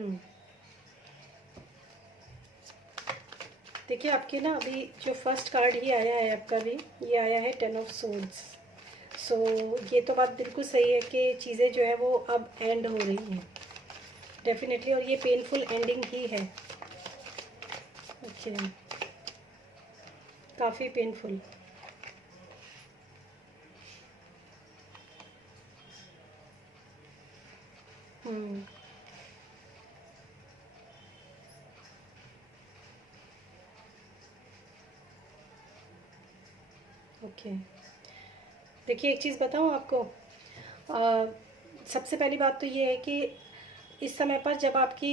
हम्म। देखिए आपके ना अभी जो फर्स्ट कार्ड ही आया है आपका भी, ये आया है 10 ऑफ सोर्ड्स। सो ये तो बात बिल्कुल सही है कि चीज़ें जो है वो अब एंड हो रही हैं डेफिनेटली, और ये पेनफुल एंडिंग ही है। ओके, काफ़ी पेनफुल। हम्म। ओके, देखिए एक चीज़ बताऊँ आपको। सबसे पहली बात तो ये है कि इस समय पर जब आपकी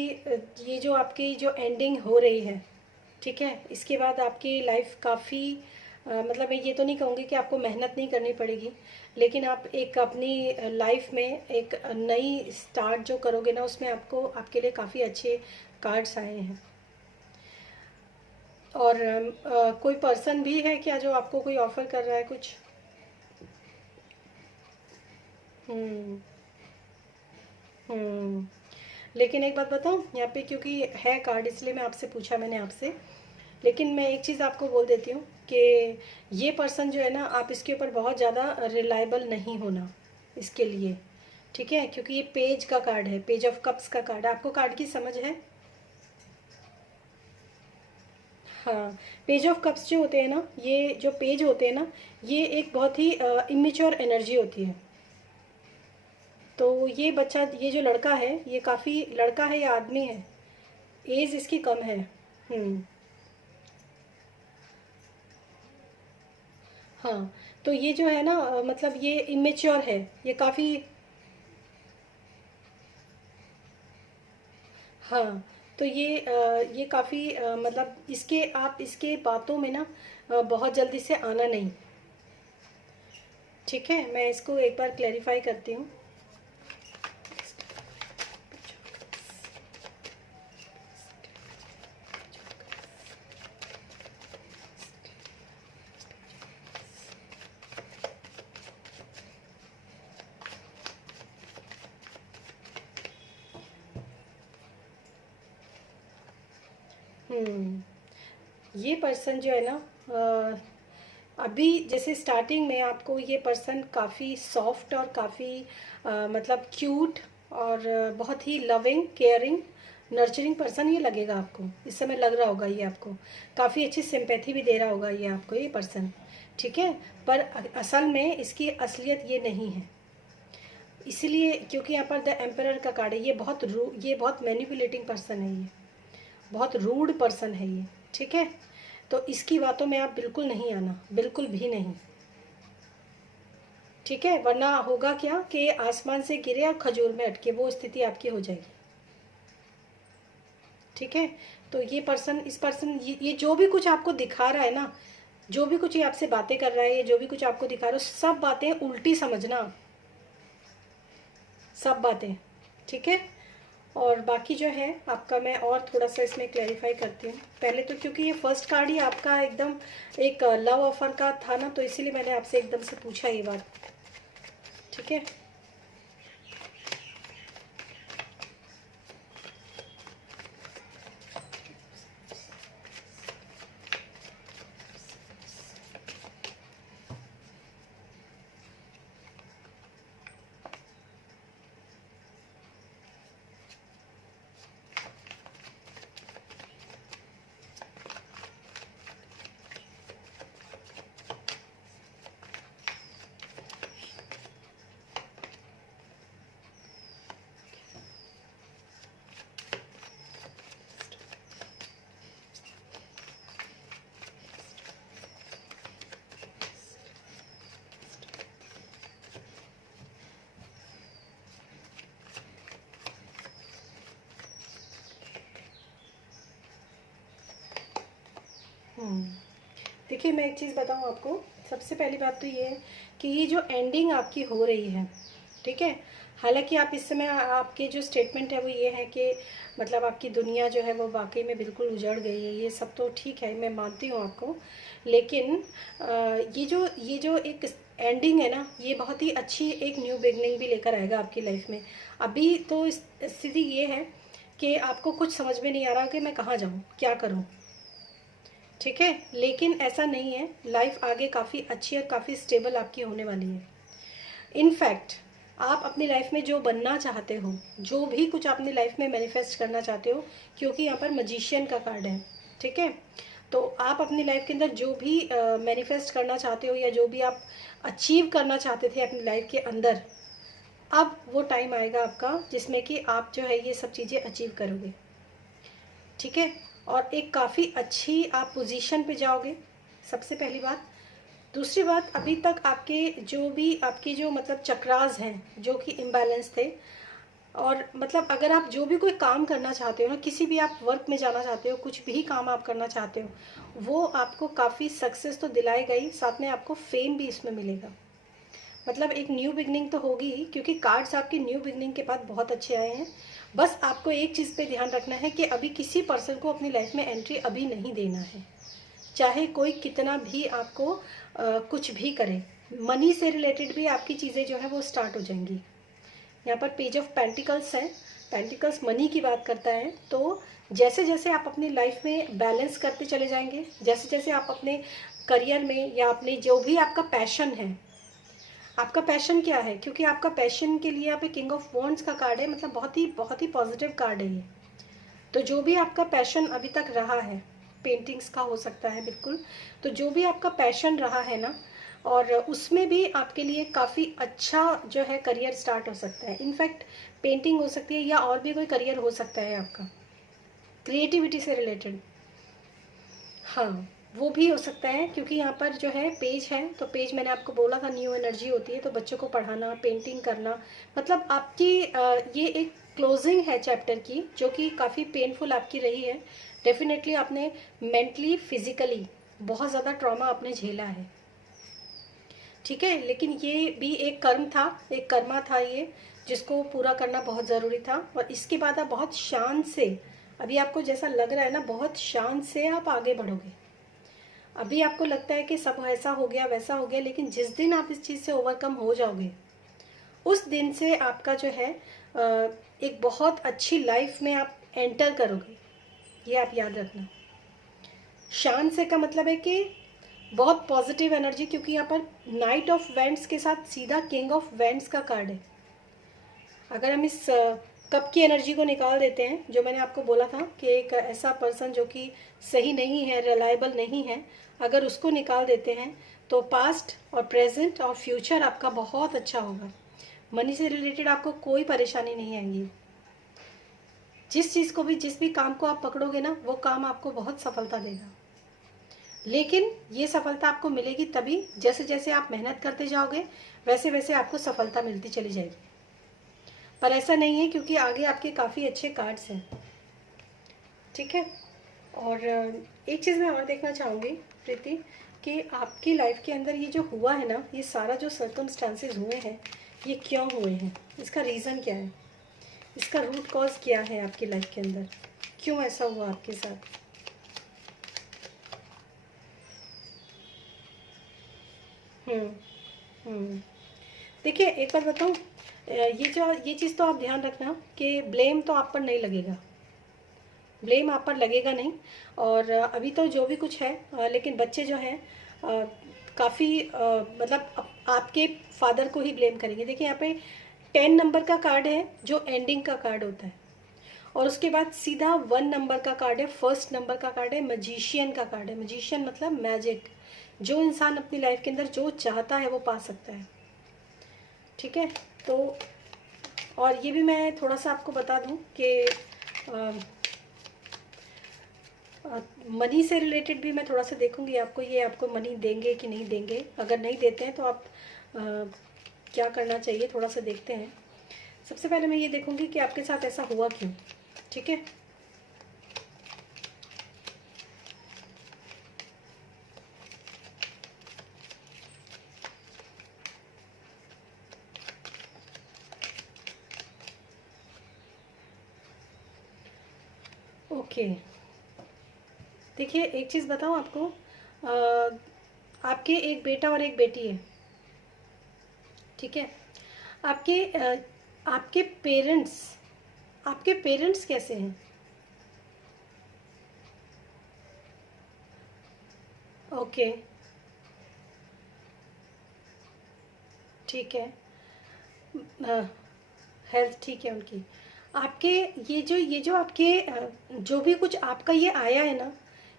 ये जो आपकी जो एंडिंग हो रही है, ठीक है, इसके बाद आपकी लाइफ काफ़ी मतलब मैं ये तो नहीं कहूँगी कि आपको मेहनत नहीं करनी पड़ेगी, लेकिन आप एक अपनी लाइफ में एक नई स्टार्ट जो करोगे ना, उसमें आपको आपके लिए काफ़ी अच्छे कार्ड्स आए हैं। और कोई पर्सन भी है क्या जो आपको कोई ऑफ़र कर रहा है कुछ? हम्म। हम्म। लेकिन एक बात बताऊँ यहाँ पे, क्योंकि है कार्ड इसलिए मैं आपसे पूछा मैंने आपसे। लेकिन मैं एक चीज़ आपको बोल देती हूँ कि ये पर्सन जो है ना, आप इसके ऊपर बहुत ज़्यादा रिलायबल नहीं होना इसके लिए, ठीक है, क्योंकि ये पेज का कार्ड है, पेज ऑफ कप्स का कार्ड है। आपको कार्ड की समझ है? हाँ, पेज ऑफ कप्स जो होते हैं ना, ये जो पेज होते हैं ना, ये एक बहुत ही इमेच्योर एनर्जी होती है। तो ये बच्चा, ये जो लड़का है, ये काफ़ी लड़का है या आदमी है, एज इसकी कम है। हम्म। हाँ, तो ये जो है ना मतलब ये इमेच्योर है, ये काफ़ी। हाँ, तो ये काफ़ी मतलब इसके आप इसके बातों में ना बहुत जल्दी से आना नहीं, ठीक है। मैं इसको एक बार क्लैरिफाई करती हूँ। ये पर्सन जो है ना अभी जैसे स्टार्टिंग में आपको ये पर्सन काफ़ी सॉफ्ट और काफ़ी मतलब क्यूट और बहुत ही लविंग केयरिंग नर्चरिंग पर्सन ये लगेगा आपको। इस समय लग रहा होगा ये आपको काफ़ी अच्छी सिंपैथी भी दे रहा होगा ये आपको, ये पर्सन, ठीक है। पर असल में इसकी असलियत ये नहीं है, इसीलिए क्योंकि यहाँ पर द एम्परर का कार्ड है। ये बहुत मैनिपुलेटिंग पर्सन है, ये बहुत रूड पर्सन है ये, ठीक है। तो इसकी बातों में आप बिल्कुल नहीं आना, बिल्कुल भी नहीं, ठीक है, वरना होगा क्या कि आसमान से गिरे और खजूर में अटके, वो स्थिति आपकी हो जाएगी, ठीक है। तो ये पर्सन, इस पर्सन ये जो भी कुछ आपको दिखा रहा है ना, जो भी कुछ ये आपसे बातें कर रहा है, ये जो भी कुछ आपको दिखा रहा है, सब बातें उल्टी समझना, सब बातें, ठीक है। और बाकी जो है आपका मैं और थोड़ा सा इसमें क्लैरिफाई करती हूँ पहले तो, क्योंकि ये फर्स्ट कार्ड ही आपका एकदम एक लव ऑफर का था ना, तो इसीलिए मैंने आपसे एकदम से पूछा ये बात, ठीक है। देखिए मैं एक चीज़ बताऊँ आपको। सबसे पहली बात तो ये है कि ये जो एंडिंग आपकी हो रही है, ठीक है, हालांकि आप इस समय आपके जो स्टेटमेंट है वो ये है कि मतलब आपकी दुनिया जो है वो वाकई में बिल्कुल उजड़ गई है, ये सब तो ठीक है, मैं मानती हूँ आपको। लेकिन ये जो एक एंडिंग है ना, ये बहुत ही अच्छी एक न्यू बिगनिंग भी लेकर आएगा आपकी लाइफ में। अभी तो स्थिति ये है कि आपको कुछ समझ में नहीं आ रहा कि मैं कहाँ जाऊँ, क्या करूँ, ठीक है। लेकिन ऐसा नहीं है, लाइफ आगे काफ़ी अच्छी और काफ़ी स्टेबल आपकी होने वाली है। इनफैक्ट आप अपनी लाइफ में जो बनना चाहते हो, जो भी कुछ अपनी लाइफ में मैनिफेस्ट करना चाहते हो, क्योंकि यहाँ पर मजिशियन का कार्ड है, ठीक है, तो आप अपनी लाइफ के अंदर जो भी मैनिफेस्ट करना चाहते हो या जो भी आप अचीव करना चाहते थे अपनी लाइफ के अंदर, अब वो टाइम आएगा आपका जिसमें कि आप जो है ये सब चीज़ें अचीव करोगे, ठीक है। और एक काफ़ी अच्छी आप पोजीशन पे जाओगे, सबसे पहली बात। दूसरी बात, अभी तक आपके जो भी आपकी जो मतलब चक्रास हैं जो कि इम्बैलेंस थे, और मतलब अगर आप जो भी कोई काम करना चाहते हो ना, किसी भी आप वर्क में जाना चाहते हो, कुछ भी काम आप करना चाहते हो, वो आपको काफ़ी सक्सेस तो दिलाएगा ही, साथ में आपको फेम भी इसमें मिलेगा। मतलब एक न्यू बिगनिंग तो होगी ही, क्योंकि कार्ड्स आपकी न्यू बिगनिंग के बाद बहुत अच्छे आए हैं। बस आपको एक चीज़ पे ध्यान रखना है कि अभी किसी पर्सन को अपनी लाइफ में एंट्री अभी नहीं देना है, चाहे कोई कितना भी आपको कुछ भी करे। मनी से रिलेटेड भी आपकी चीज़ें जो है वो स्टार्ट हो जाएंगी। यहाँ पर पेज ऑफ पेंटिकल्स है, पेंटिकल्स मनी की बात करता है। तो जैसे जैसे आप अपनी लाइफ में बैलेंस करते चले जाएंगे, जैसे जैसे आप अपने करियर में या अपने जो भी आपका पैशन है, आपका पैशन क्या है, क्योंकि आपका पैशन के लिए यहाँ पे किंग ऑफ वॉन्ड्स का कार्ड है, मतलब बहुत ही पॉजिटिव कार्ड है ये। तो जो भी आपका पैशन अभी तक रहा है, पेंटिंग्स का हो सकता है बिल्कुल, तो जो भी आपका पैशन रहा है ना, और उसमें भी आपके लिए काफ़ी अच्छा जो है करियर स्टार्ट हो सकता है। इनफैक्ट पेंटिंग हो सकती है या और भी कोई करियर हो सकता है आपका क्रिएटिविटी से रिलेटेड, हाँ वो भी हो सकता है। क्योंकि यहाँ पर जो है पेज है, तो पेज मैंने आपको बोला था न्यू एनर्जी होती है, तो बच्चों को पढ़ाना, पेंटिंग करना, मतलब आपकी ये एक क्लोजिंग है चैप्टर की, जो कि काफ़ी पेनफुल आपकी रही है। डेफिनेटली आपने मेंटली फिजिकली बहुत ज़्यादा ट्रॉमा आपने झेला है, ठीक है। लेकिन ये भी एक कर्म था, एक कर्मा था ये, जिसको पूरा करना बहुत ज़रूरी था। और इसके बाद आप बहुत शान से, अभी आपको जैसा लग रहा है ना, बहुत शान से आप आगे बढ़ोगे। अभी आपको लगता है कि सब ऐसा हो गया वैसा हो गया, लेकिन जिस दिन आप इस चीज़ से ओवरकम हो जाओगे, उस दिन से आपका जो है एक बहुत अच्छी लाइफ में आप एंटर करोगे, ये आप याद रखना। शान से का मतलब है कि बहुत पॉजिटिव एनर्जी, क्योंकि यहाँ पर नाइट ऑफ वेंट्स के साथ सीधा किंग ऑफ वेंट्स का कार्ड है। अगर हम इस कप की एनर्जी को निकाल देते हैं, जो मैंने आपको बोला था कि एक ऐसा पर्सन जो कि सही नहीं है, रिलायबल नहीं है, अगर उसको निकाल देते हैं, तो पास्ट और प्रेजेंट और फ्यूचर आपका बहुत अच्छा होगा। मनी से रिलेटेड आपको कोई परेशानी नहीं आएगी। जिस चीज़ को भी, जिस भी काम को आप पकड़ोगे ना, वो काम आपको बहुत सफलता देगा। लेकिन ये सफलता आपको मिलेगी तभी, जैसे जैसे आप मेहनत करते जाओगे, वैसे वैसे आपको सफलता मिलती चली जाएगी। पर ऐसा नहीं है, क्योंकि आगे आपके काफ़ी अच्छे कार्ड्स हैं, ठीक है। और एक चीज़ मैं और देखना चाहूँगी प्रीति, कि आपकी लाइफ के अंदर ये जो हुआ है ना, ये सारा जो सर्कमस्टांसेस हुए हैं, ये क्यों हुए हैं, इसका रीज़न क्या है, इसका रूट कॉज क्या है आपकी लाइफ के अंदर, क्यों ऐसा हुआ आपके साथ। हम्म हम्म देखिए, एक बात बताऊँ, ये चीज़ तो आप ध्यान रखना कि ब्लेम तो आप पर नहीं लगेगा, ब्लेम आप पर लगेगा नहीं। और अभी तो जो भी कुछ है, लेकिन बच्चे जो हैं काफ़ी मतलब आपके फादर को ही ब्लेम करेंगे। देखिए यहाँ पे 10 नंबर का कार्ड है, जो एंडिंग का कार्ड होता है, और उसके बाद सीधा 1 नंबर का कार्ड है, फर्स्ट नंबर का कार्ड है, मजिशियन का कार्ड है। मजिशियन मतलब मैजिक, जो इंसान अपनी लाइफ के अंदर जो चाहता है वो पा सकता है, ठीक है। तो और ये भी मैं थोड़ा सा आपको बता दूं कि मनी से रिलेटेड भी मैं थोड़ा सा देखूंगी आपको, ये आपको मनी देंगे कि नहीं देंगे। अगर नहीं देते हैं तो आप क्या करना चाहिए, थोड़ा सा देखते हैं। सबसे पहले मैं ये देखूंगी कि आपके साथ ऐसा हुआ क्यों, ठीक है। ओके, देखिए एक चीज़ बताऊं आपको, आपके एक बेटा और एक बेटी है, ठीक है। आपके आपके पेरेंट्स आपके पेरेंट्स कैसे हैं? ओके, ठीक है। हेल्थ ठीक है उनकी। आपके ये जो आपके जो भी कुछ आपका ये आया है ना,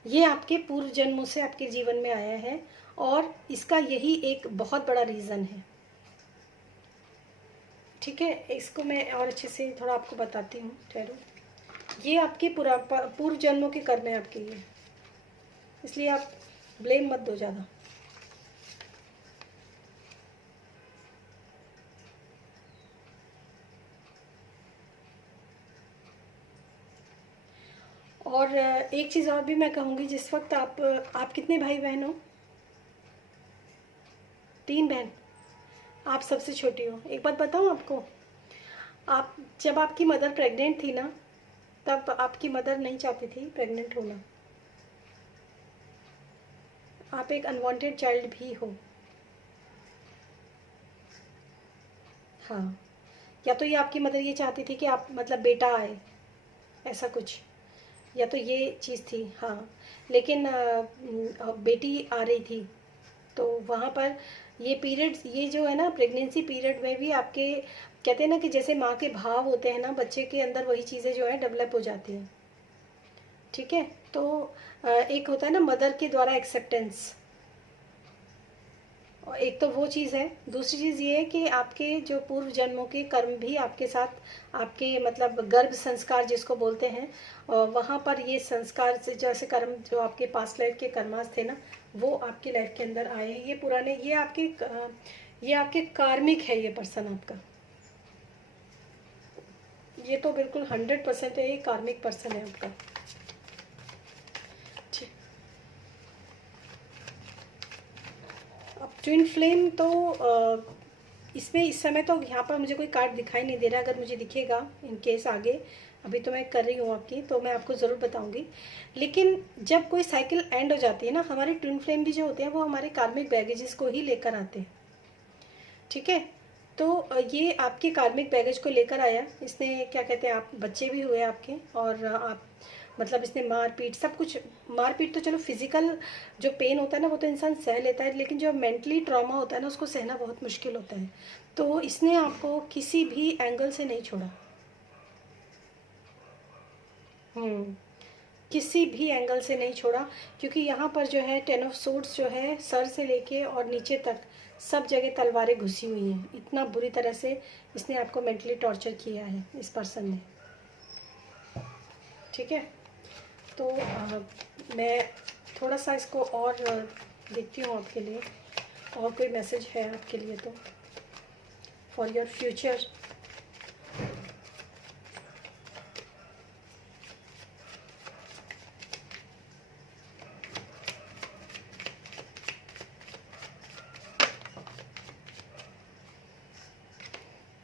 ये आपके पूर्व जन्मों से आपके जीवन में आया है, और इसका यही एक बहुत बड़ा रीज़न है। ठीक है, इसको मैं और अच्छे से थोड़ा आपको बताती हूँ, ठहरो। ये आपके पूर्व जन्मों के कर्म है आपके ये, इसलिए आप ब्लेम मत दो ज़्यादा। और एक चीज़ और भी मैं कहूँगी, जिस वक्त आप कितने भाई बहन हो? 3 बहन। आप सबसे छोटी हो। एक बात बताऊँ आपको, आप जब आपकी मदर प्रेग्नेंट थी ना, तब आपकी मदर नहीं चाहती थी प्रेग्नेंट होना। आप एक अनवांटेड चाइल्ड भी हो। हाँ, या तो ये आपकी मदर ये चाहती थी कि आप मतलब बेटा आए, ऐसा कुछ, या तो ये चीज़ थी। हाँ, लेकिन बेटी आ रही थी, तो वहाँ पर ये पीरियड्स, ये जो है ना प्रेगनेंसी पीरियड में भी आपके, कहते हैं ना कि जैसे माँ के भाव होते हैं ना, बच्चे के अंदर वही चीज़ें जो है डेवलप हो जाती हैं। ठीक है, तो एक होता है ना मदर के द्वारा एक्सेप्टेंस, और एक तो वो चीज़ है। दूसरी चीज़ ये है कि आपके जो पूर्व जन्मों के कर्म भी आपके साथ, आपके मतलब गर्भ संस्कार जिसको बोलते हैं, वहाँ पर ये संस्कार से जैसे कर्म जो आपके पास्ट लाइफ के कर्मास थे ना, वो आपकी लाइफ के अंदर आए हैं। ये पुराने, ये आपके कार्मिक है ये पर्सन आपका। ये तो बिल्कुल 100% है, ये कार्मिक पर्सन है आपका। ठीक। अब ट्विन फ्लेम तो इसमें इस समय तो यहाँ पर मुझे कोई कार्ड दिखाई नहीं दे रहा। अगर मुझे दिखेगा इन केस आगे, अभी तो मैं कर रही हूँ आपकी, तो मैं आपको ज़रूर बताऊँगी। लेकिन जब कोई साइकिल एंड हो जाती है ना, हमारे ट्विन फ्लेम भी जो होते हैं वो हमारे कार्मिक बैगेजेस को ही लेकर आते हैं। ठीक है, तो ये आपके कार्मिक बैगेज को लेकर आया। इसने क्या कहते हैं, आप बच्चे भी हुए आपके, और आप मतलब इसने मारपीट सब कुछ। मारपीट तो चलो फिजिकल जो पेन होता है ना वो तो इंसान सह लेता है, लेकिन जो मेंटली ट्रॉमा होता है ना उसको सहना बहुत मुश्किल होता है। तो इसने आपको किसी भी एंगल से नहीं छोड़ा। हम्म, किसी भी एंगल से नहीं छोड़ा, क्योंकि यहाँ पर जो है 10 ऑफ सोर्ड्स जो है सर से लेके और नीचे तक सब जगह तलवारें घुसी हुई हैं। इतना बुरी तरह से इसने आपको मेंटली टॉर्चर किया है इस पर्सन ने। ठीक है, तो मैं थोड़ा सा इसको और देखती हूँ आपके लिए, और कोई मैसेज है आपके लिए तो फॉर योर फ्यूचर।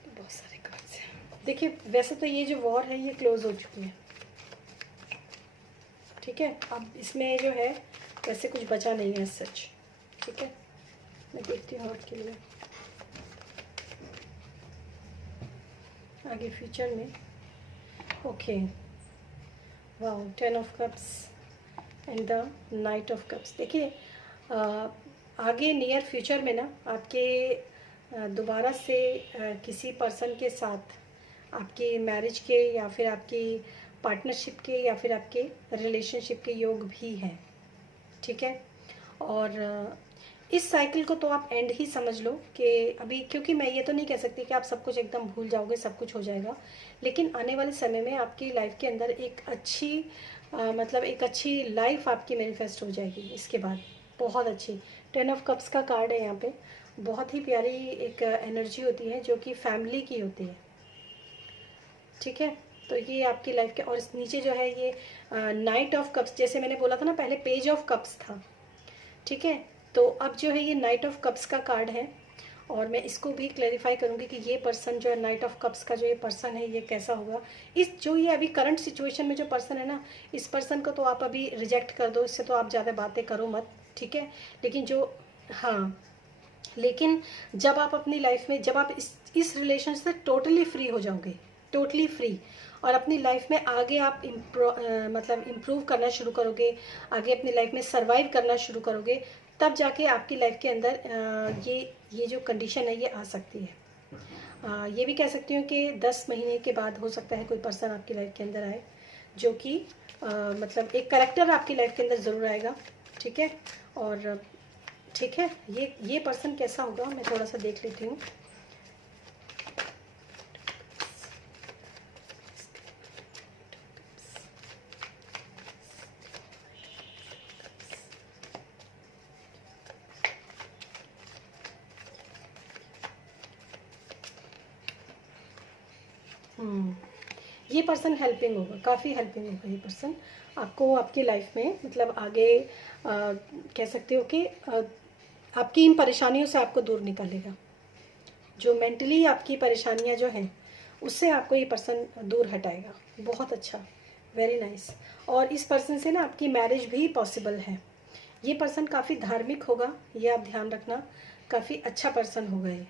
बहुत सारे कार्ड्स हैं। देखिए, वैसे तो ये जो वॉर है ये क्लोज हो चुकी है। ठीक है, अब इसमें जो है वैसे कुछ बचा नहीं है सच। ठीक है, मैं देखती हूँ आपके लिए आगे फ्यूचर में। Okay, wow, 10 of cups and the night of cups. देखिए, आगे नियर फ्यूचर में ना आपके दोबारा से किसी पर्सन के साथ आपकी मैरिज के, या फिर आपकी पार्टनरशिप के, या फिर आपके रिलेशनशिप के योग भी हैं। ठीक है, और इस साइकिल को तो आप एंड ही समझ लो कि अभी, क्योंकि मैं ये तो नहीं कह सकती कि आप सब कुछ एकदम भूल जाओगे, सब कुछ हो जाएगा, लेकिन आने वाले समय में आपकी लाइफ के अंदर एक अच्छी मतलब एक अच्छी लाइफ आपकी मैनिफेस्ट हो जाएगी इसके बाद, बहुत अच्छी। 10 ऑफ कप्स का कार्ड है यहाँ पे। बहुत ही प्यारी एक एनर्जी होती है जो कि फैमिली की होती है। ठीक है, तो ये आपकी लाइफ के, और इस नीचे जो है ये नाइट ऑफ कप्स, जैसे मैंने बोला था ना पहले पेज ऑफ कप्स था। ठीक है, तो अब जो है ये नाइट ऑफ कप्स का कार्ड है, और मैं इसको भी क्लैरिफाई करूंगी कि ये पर्सन जो है, नाइट ऑफ कप्स का जो ये पर्सन है ये कैसा होगा। इस जो ये अभी करंट सिचुएशन में जो पर्सन है ना, इस पर्सन को तो आप अभी रिजेक्ट कर दो, इससे तो आप ज़्यादा बातें करो मत। ठीक है, लेकिन जो, हाँ, लेकिन जब आप अपनी लाइफ में, जब आप इस रिलेशन से टोटली फ्री हो जाओगे, टोटली फ्री, और अपनी लाइफ में आगे आप मतलब इम्प्रूव करना शुरू करोगे, आगे अपनी लाइफ में सर्वाइव करना शुरू करोगे, तब जाके आपकी लाइफ के अंदर ये जो कंडीशन है ये आ सकती है। ये भी कह सकती हूँ कि 10 महीने के बाद हो सकता है कोई पर्सन आपकी लाइफ के अंदर आए, जो कि मतलब एक करेक्टर आपकी लाइफ के अंदर ज़रूर आएगा। ठीक है, और ठीक है, ये पर्सन कैसा होगा मैं थोड़ा सा देख लेती हूँ। ये पर्सन हेल्पिंग होगा, काफ़ी हेल्पिंग होगा ये पर्सन आपको आपकी लाइफ में, मतलब आगे कह सकते हो कि आपकी इन परेशानियों से आपको दूर निकालेगा। जो मेंटली आपकी परेशानियां जो हैं उससे आपको ये पर्सन दूर हटाएगा। बहुत अच्छा, वेरी नाइस। और इस पर्सन से ना आपकी मैरिज भी पॉसिबल है। ये पर्सन काफ़ी धार्मिक होगा, ये आप ध्यान रखना, काफ़ी अच्छा पर्सन होगा ये।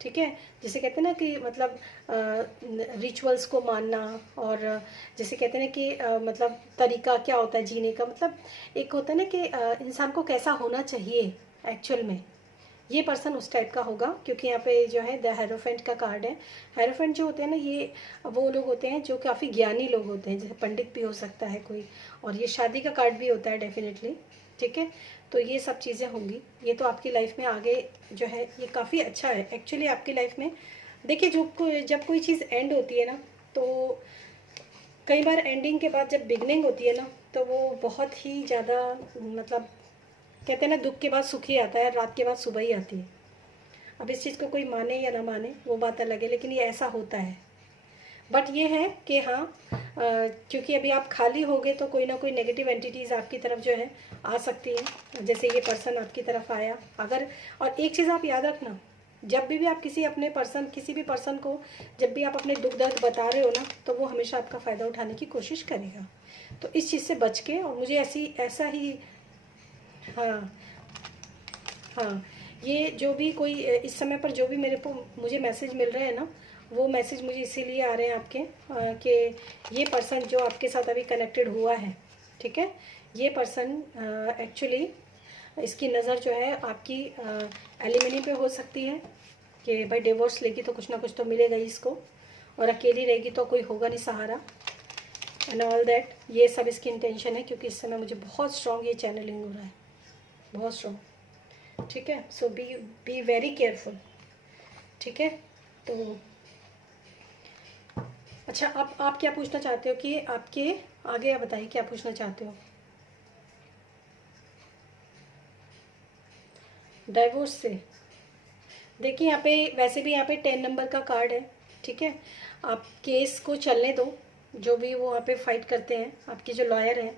ठीक है, जैसे कहते हैं ना कि मतलब रिचुअल्स को मानना, और जैसे कहते हैं ना कि मतलब तरीका क्या होता है जीने का, मतलब एक होता है ना कि इंसान को कैसा होना चाहिए एक्चुअल में, ये पर्सन उस टाइप का होगा। क्योंकि यहाँ पे जो है द हेरोफेंट का कार्ड है। हेरोफेंट जो होते हैं ना, ये वो लोग होते हैं जो काफ़ी ज्ञानी लोग होते हैं, जैसे पंडित भी हो सकता है कोई, और ये शादी का कार्ड भी होता है डेफिनेटली। ठीक है, तो ये सब चीज़ें होंगी। ये तो आपकी लाइफ में आगे जो है ये काफ़ी अच्छा है एक्चुअली आपकी लाइफ में। देखिए, जब कोई चीज़ एंड होती है ना, तो कई बार एंडिंग के बाद जब बिगनिंग होती है ना, तो वो बहुत ही ज़्यादा, मतलब कहते हैं ना दुख के बाद सुख ही आता है, रात के बाद सुबह ही आती है। अब इस चीज़ को कोई माने या ना माने वो बात अलग है, लेकिन ये ऐसा होता है। बट ये है कि हाँ, क्योंकि अभी आप खाली हो गए तो कोई ना कोई नेगेटिव एंटिटीज़ आपकी तरफ जो है आ सकती हैं, जैसे ये पर्सन आपकी तरफ आया अगर। और एक चीज़ आप याद रखना, जब भी आप किसी भी पर्सन को जब भी आप अपने दुख दर्द बता रहे हो ना, तो वो हमेशा आपका फ़ायदा उठाने की कोशिश करेगा। तो इस चीज़ से बच के, और मुझे ऐसा ही, हाँ हाँ, ये जो भी कोई इस समय पर जो भी मुझे मैसेज मिल रहे हैं ना, वो मैसेज मुझे इसीलिए आ रहे हैं आपके, कि ये पर्सन जो आपके साथ अभी कनेक्टेड हुआ है, ठीक है, ये पर्सन एक्चुअली इसकी नज़र जो है आपकी एलिमनी पे हो सकती है, कि भाई डिवोर्स लेगी तो कुछ ना कुछ तो मिलेगा ही इसको, और अकेली रहेगी तो कोई होगा नहीं सहारा, एंड ऑल दैट। ये सब इसकी इंटेंशन है, क्योंकि इस समय मुझे बहुत स्ट्रॉन्ग ये चैनलिंग हो रहा है, बहुत स्ट्रॉन्ग। ठीक है, सो बी वेरी केयरफुल। ठीक है, तो अच्छा, आप क्या पूछना चाहते हो, कि आपके आगे आप बताइए क्या पूछना चाहते हो। डाइवोर्स से देखिए, यहाँ पे वैसे भी यहाँ पे 10 नंबर का कार्ड है। ठीक है, आप केस को चलने दो, जो भी वो वहाँ पे फाइट करते हैं, आपके जो लॉयर हैं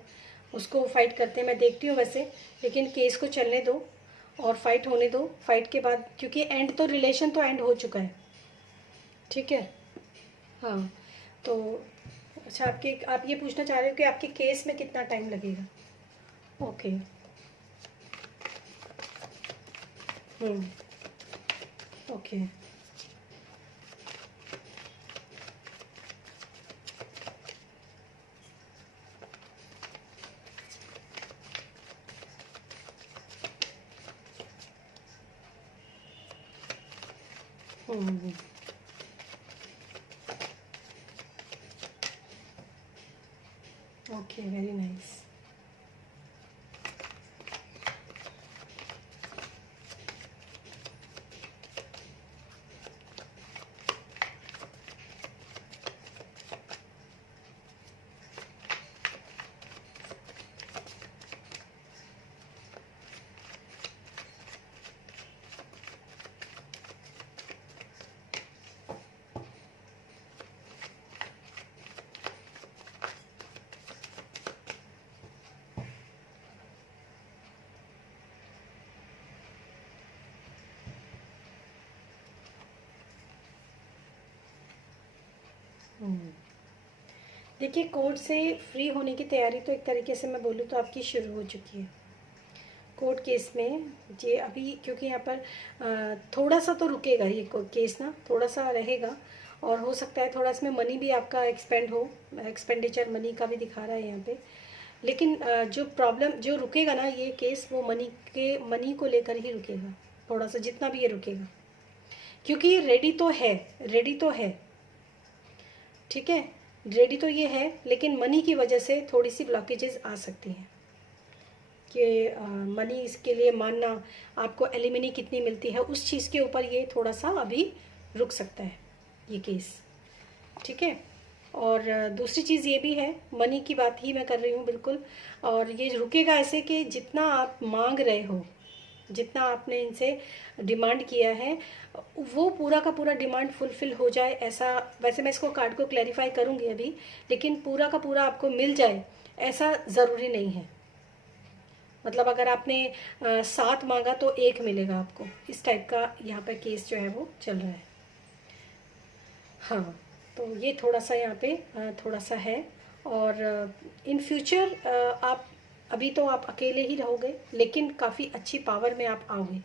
उसको फाइट करते हैं, मैं देखती हूँ वैसे, लेकिन केस को चलने दो और फाइट होने दो। फाइट के बाद, क्योंकि एंड तो रिलेशन तो एंड हो चुका है। ठीक है, हाँ, तो अच्छा, आप ये पूछना चाह रहे हो कि आपके केस में कितना टाइम लगेगा। Okay, okay, okay, very nice. देखिए, कोर्ट से फ्री होने की तैयारी तो एक तरीके से मैं बोलूँ तो आपकी शुरू हो चुकी है। कोर्ट केस में ये अभी, क्योंकि यहाँ पर थोड़ा सा तो रुकेगा ये केस ना, थोड़ा सा रहेगा, और हो सकता है थोड़ा इसमें मनी भी आपका एक्सपेंड हो, एक्सपेंडिचर मनी का भी दिखा रहा है यहाँ पे। लेकिन जो प्रॉब्लम जो रुकेगा ना ये केस, वो मनी को लेकर ही रुकेगा, थोड़ा सा जितना भी ये रुकेगा, क्योंकि रेडी तो है, रेडी तो है, ठीक है, रेडी तो ये है, लेकिन मनी की वजह से थोड़ी सी ब्लॉकेजेस आ सकती हैं कि मनी इसके लिए मानना, आपको एलिमनी कितनी मिलती है उस चीज़ के ऊपर ये थोड़ा सा अभी रुक सकता है ये केस, ठीक है। और दूसरी चीज़ ये भी है, मनी की बात ही मैं कर रही हूँ बिल्कुल, और ये रुकेगा ऐसे कि जितना आप मांग रहे हो, जितना आपने इनसे डिमांड किया है वो पूरा का पूरा डिमांड फुलफिल हो जाए ऐसा। वैसे मैं इसको कार्ड को क्लैरिफाई करूँगी अभी, लेकिन पूरा का पूरा आपको मिल जाए ऐसा ज़रूरी नहीं है। मतलब अगर आपने 7 मांगा तो 1 मिलेगा आपको, इस टाइप का यहाँ पर केस जो है वो चल रहा है। हाँ, तो ये थोड़ा सा यहाँ पे थोड़ा सा है। और इन फ्यूचर आप अभी तो आप अकेले ही रहोगे, लेकिन काफ़ी अच्छी पावर में आप आओगे।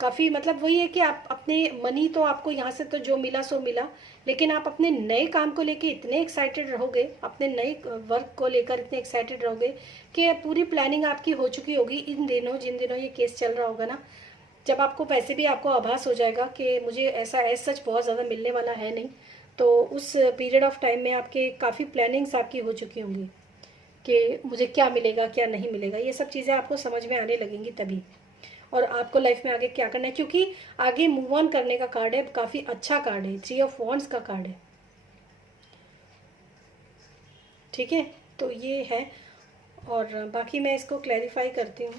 काफ़ी मतलब वही है कि आप अपने मनी तो आपको यहाँ से तो जो मिला सो मिला, लेकिन आप अपने नए काम को लेके इतने एक्साइटेड रहोगे, अपने नए वर्क को लेकर इतने एक्साइटेड रहोगे कि पूरी प्लानिंग आपकी हो चुकी होगी इन दिनों, जिन दिनों ये केस चल रहा होगा ना, जब आपको पैसे भी आपको आभास हो जाएगा कि मुझे ऐसा एज सच बहुत ज़्यादा मिलने वाला है नहीं, तो उस पीरियड ऑफ टाइम में आपके काफ़ी प्लानिंग्स आपकी हो चुकी होंगी कि मुझे क्या मिलेगा क्या नहीं मिलेगा, ये सब चीज़ें आपको समझ में आने लगेंगी तभी। और आपको लाइफ में आगे क्या करना है, क्योंकि आगे मूव ऑन करने का कार्ड है, काफ़ी अच्छा कार्ड है, 3 ऑफ वॉन्ड्स का कार्ड है, ठीक है। तो ये है, और बाकी मैं इसको क्लैरिफाई करती हूँ,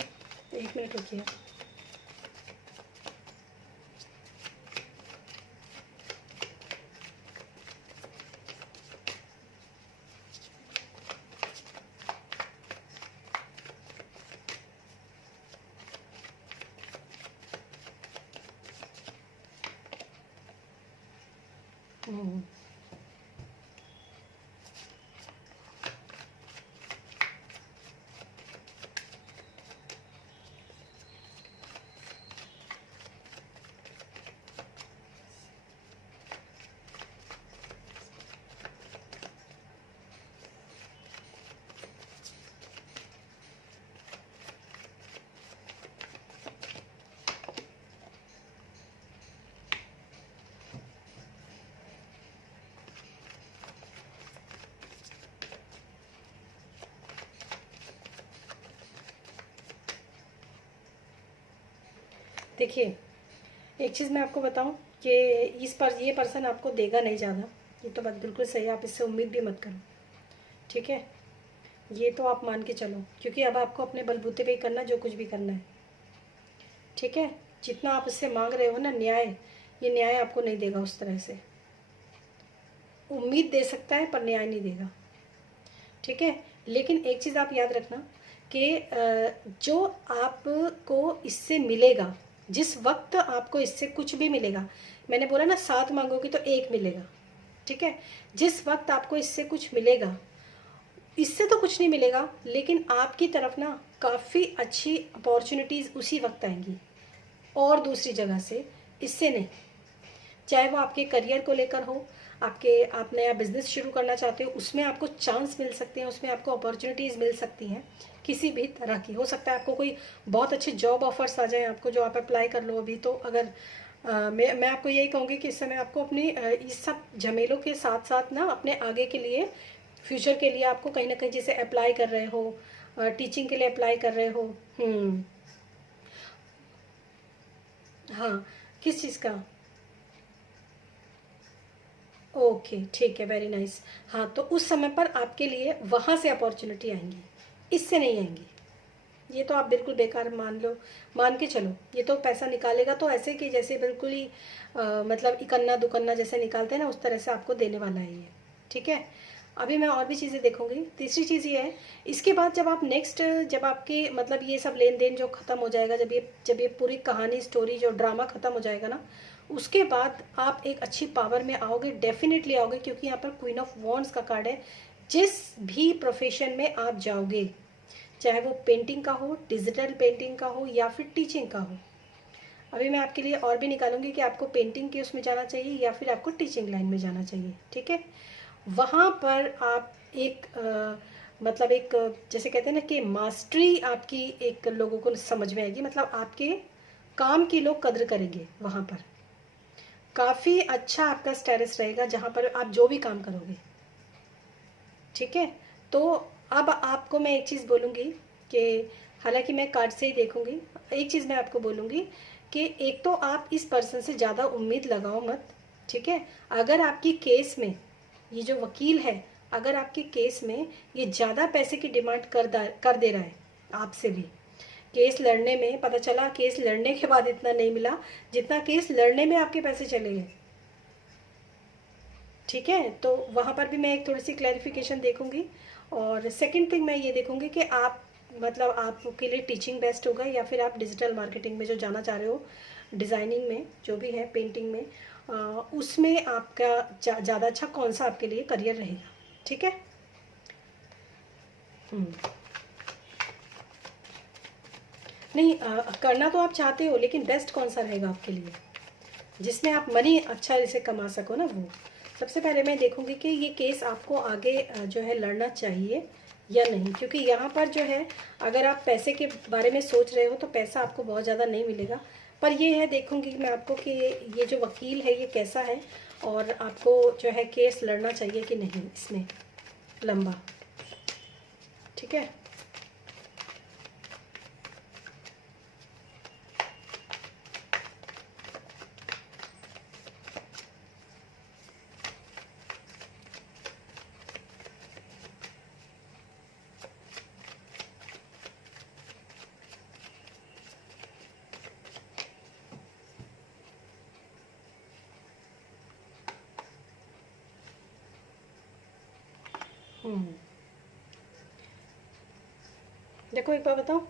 1 मिनट रुकिए। देखिए, एक चीज़ मैं आपको बताऊं कि ये पर्सन आपको देगा नहीं ज़्यादा, ये तो बात बिल्कुल सही है, आप इससे उम्मीद भी मत करो, ठीक है। ये तो आप मान के चलो, क्योंकि अब आपको अपने बलबूते पे ही करना जो कुछ भी करना है, ठीक है। जितना आप इससे मांग रहे हो ना न्याय, ये न्याय आपको नहीं देगा उस तरह से, उम्मीद दे सकता है पर न्याय नहीं देगा, ठीक है। लेकिन एक चीज़ आप याद रखना कि जो आपको इससे मिलेगा, जिस वक्त आपको इससे कुछ भी मिलेगा, मैंने बोला ना 7 मांगोगी तो 1 मिलेगा, ठीक है। जिस वक्त आपको इससे कुछ मिलेगा, इससे तो कुछ नहीं मिलेगा, लेकिन आपकी तरफ ना काफ़ी अच्छी अपॉर्चुनिटीज़ उसी वक्त आएंगी, और दूसरी जगह से, इससे नहीं। चाहे वो आपके करियर को लेकर हो, आप नया बिजनेस शुरू करना चाहते हो, उसमें आपको चांस मिल सकते हैं, उसमें आपको अपॉर्चुनिटीज़ मिल सकती हैं, किसी भी तरह की। हो सकता है आपको कोई बहुत अच्छे जॉब ऑफर्स आ जाएं आपको, जो आप अप्लाई कर लो अभी। तो अगर मैं आपको यही कहूँगी कि इस समय आपको अपनी इस सब झमेलों के साथ साथ ना अपने आगे के लिए, फ्यूचर के लिए आपको कहीं ना कहीं, जैसे अप्लाई कर रहे हो, टीचिंग के लिए अप्लाई कर रहे हो। हाँ, किस चीज़ का? ओके, ठीक है, वेरी नाइस। हाँ, तो उस समय पर आपके लिए वहाँ से अपॉर्चुनिटी आएंगी, इससे नहीं आएंगी। ये तो आप बिल्कुल बेकार मान लो, मान के चलो। ये तो पैसा निकालेगा तो ऐसे कि जैसे बिल्कुल ही मतलब इकन्ना दुकन्ना जैसे निकालते हैं ना, उस तरह से आपको देने वाला है ये, ठीक है। अभी मैं और भी चीज़ें देखूंगी। तीसरी चीज़ ये है, इसके बाद जब आप नेक्स्ट, जब आपके मतलब ये सब लेन देन जो ख़त्म हो जाएगा, जब ये पूरी कहानी, स्टोरी, जो ड्रामा ख़त्म हो जाएगा ना, उसके बाद आप एक अच्छी पावर में आओगे, डेफिनेटली आओगे, क्योंकि यहाँ पर क्वीन ऑफ वॉन्ड्स का कार्ड है। जिस भी प्रोफेशन में आप जाओगे, चाहे वो पेंटिंग का हो, डिजिटल पेंटिंग का हो, या फिर टीचिंग का हो, अभी मैं आपके लिए और भी निकालूंगी कि आपको पेंटिंग की उसमें जाना चाहिए या फिर आपको टीचिंग लाइन में जाना चाहिए, ठीक है। वहाँ पर आप एक मतलब एक जैसे कहते हैं ना कि मास्टरी आपकी एक लोगों को समझ में आएगी, मतलब आपके काम की लोग कद्र करेंगे वहाँ पर। काफ़ी अच्छा आपका स्टेटस रहेगा जहाँ पर आप जो भी काम करोगे, ठीक है। तो अब आपको मैं एक चीज़ बोलूँगी कि हालांकि मैं कार्ड से ही देखूँगी, एक चीज़ मैं आपको बोलूँगी कि एक तो आप इस पर्सन से ज़्यादा उम्मीद लगाओ मत, ठीक है। अगर आपकी केस में ये जो वकील है, अगर आपके केस में ये ज़्यादा पैसे की डिमांड कर दे रहा है आपसे भी, केस लड़ने में पता चला केस लड़ने के बाद इतना नहीं मिला जितना केस लड़ने में आपके पैसे चले गए, ठीक है। तो वहाँ पर भी मैं एक थोड़ी सी क्लैरिफिकेशन देखूंगी। और सेकंड थिंग मैं ये देखूंगी कि आप मतलब आपके लिए टीचिंग बेस्ट होगा या फिर आप डिजिटल मार्केटिंग में जो जाना चाह रहे हो, डिज़ाइनिंग में जो भी है, पेंटिंग में, उसमें आपका ज़्यादा अच्छा कौन सा आपके लिए करियर रहेगा, ठीक है। नहीं करना तो आप चाहते हो, लेकिन बेस्ट कौन सा रहेगा आपके लिए जिसमें आप मनी अच्छा इसे कमा सको ना, वो सबसे पहले मैं देखूंगी कि ये केस आपको आगे जो है लड़ना चाहिए या नहीं। क्योंकि यहाँ पर जो है अगर आप पैसे के बारे में सोच रहे हो तो पैसा आपको बहुत ज़्यादा नहीं मिलेगा, पर ये है देखूंगी मैं आपको कि ये जो वकील है ये कैसा है और आपको जो है केस लड़ना चाहिए कि नहीं इसमें लंबा, ठीक है। देखो एक बार बताओ,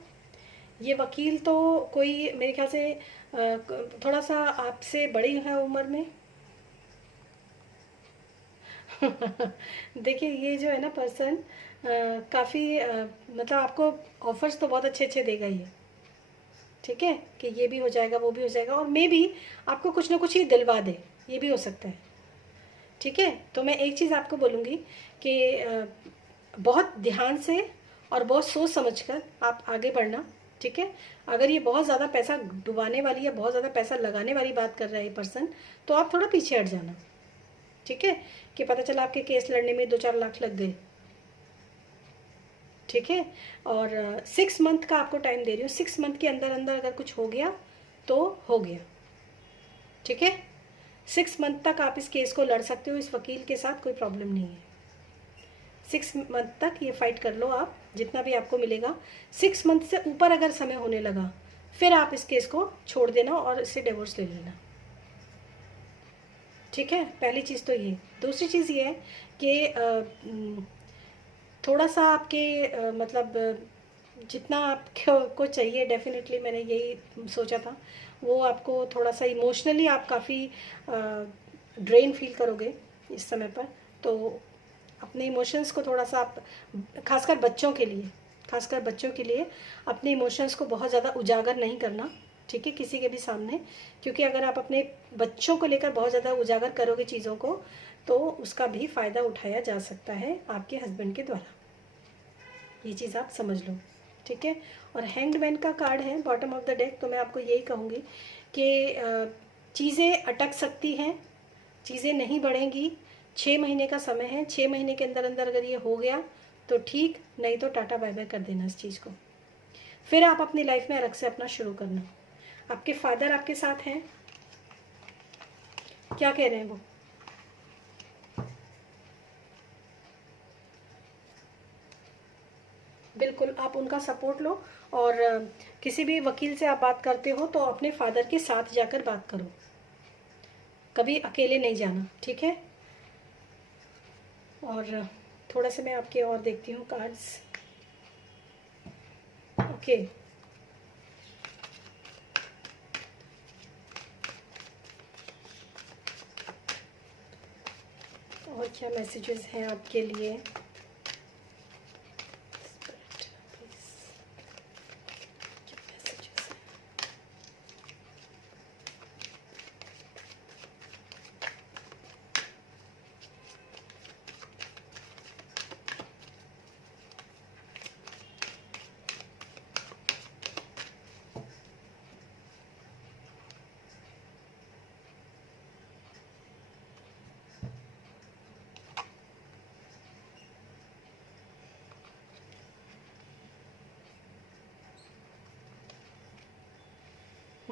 ये वकील तो कोई मेरे ख्याल से थोड़ा सा आपसे बड़ी है उम्र में। देखिए ये जो है ना पर्सन काफ़ी मतलब आपको ऑफर्स तो बहुत अच्छे अच्छे देगा ये, ठीक है, कि ये भी हो जाएगा वो भी हो जाएगा, और मे भी आपको कुछ ना कुछ ये दिलवा दे, ये भी हो सकता है, ठीक है। तो मैं एक चीज़ आपको बोलूँगी कि बहुत ध्यान से और बहुत सोच समझकर आप आगे बढ़ना, ठीक है। अगर ये बहुत ज़्यादा पैसा डुबाने वाली या बहुत ज़्यादा पैसा लगाने वाली बात कर रहा है ये पर्सन, तो आप थोड़ा पीछे हट जाना, ठीक है, कि पता चला आपके केस लड़ने में 2-4 लाख लग गए, ठीक है। और 6 मंथ का आपको टाइम दे रही हूँ, 6 मंथ के अंदर अंदर अगर कुछ हो गया तो हो गया, ठीक है। 6 मंथ तक आप इस केस को लड़ सकते हो, इस वकील के साथ कोई प्रॉब्लम नहीं है। 6 मंथ तक ये फाइट कर लो आप, जितना भी आपको मिलेगा। 6 मंथ से ऊपर अगर समय होने लगा फिर आप इस केस को छोड़ देना और इससे डिवोर्स ले लेना, ठीक है। पहली चीज़ तो ये। दूसरी चीज़ ये है कि थोड़ा सा आपके मतलब जितना आपको चाहिए, डेफिनेटली मैंने यही सोचा था, वो आपको थोड़ा सा इमोशनली आप काफ़ी ड्रेन फील करोगे इस समय पर। तो अपने इमोशंस को थोड़ा सा आप, खासकर बच्चों के लिए अपने इमोशंस को बहुत ज़्यादा उजागर नहीं करना, ठीक है, किसी के भी सामने। क्योंकि अगर आप अपने बच्चों को लेकर बहुत ज़्यादा उजागर करोगे चीज़ों को, तो उसका भी फ़ायदा उठाया जा सकता है आपके हस्बैंड के द्वारा, ये चीज़ आप समझ लो, ठीक है। और हैंग्ड मैन का कार्ड है बॉटम ऑफ द डेक, तो मैं आपको यही कहूँगी कि चीज़ें अटक सकती हैं, चीज़ें नहीं बढ़ेंगी। 6 महीने का समय है, 6 महीने के अंदर अंदर अगर ये हो गया तो ठीक, नहीं तो टाटा बाय बाय कर देना इस चीज़ को। फिर आप अपनी लाइफ में अलग से अपना शुरू करना। आपके फादर आपके साथ हैं, क्या कह रहे हैं वो? बिल्कुल आप उनका सपोर्ट लो, और किसी भी वकील से आप बात करते हो तो अपने फादर के साथ जाकर बात करो, कभी अकेले नहीं जाना, ठीक है। और थोड़ा सा मैं आपके और देखती हूँ कार्ड्स, ओके। और क्या मैसेजेस हैं आपके लिए? क्या मैसेजेस हैं?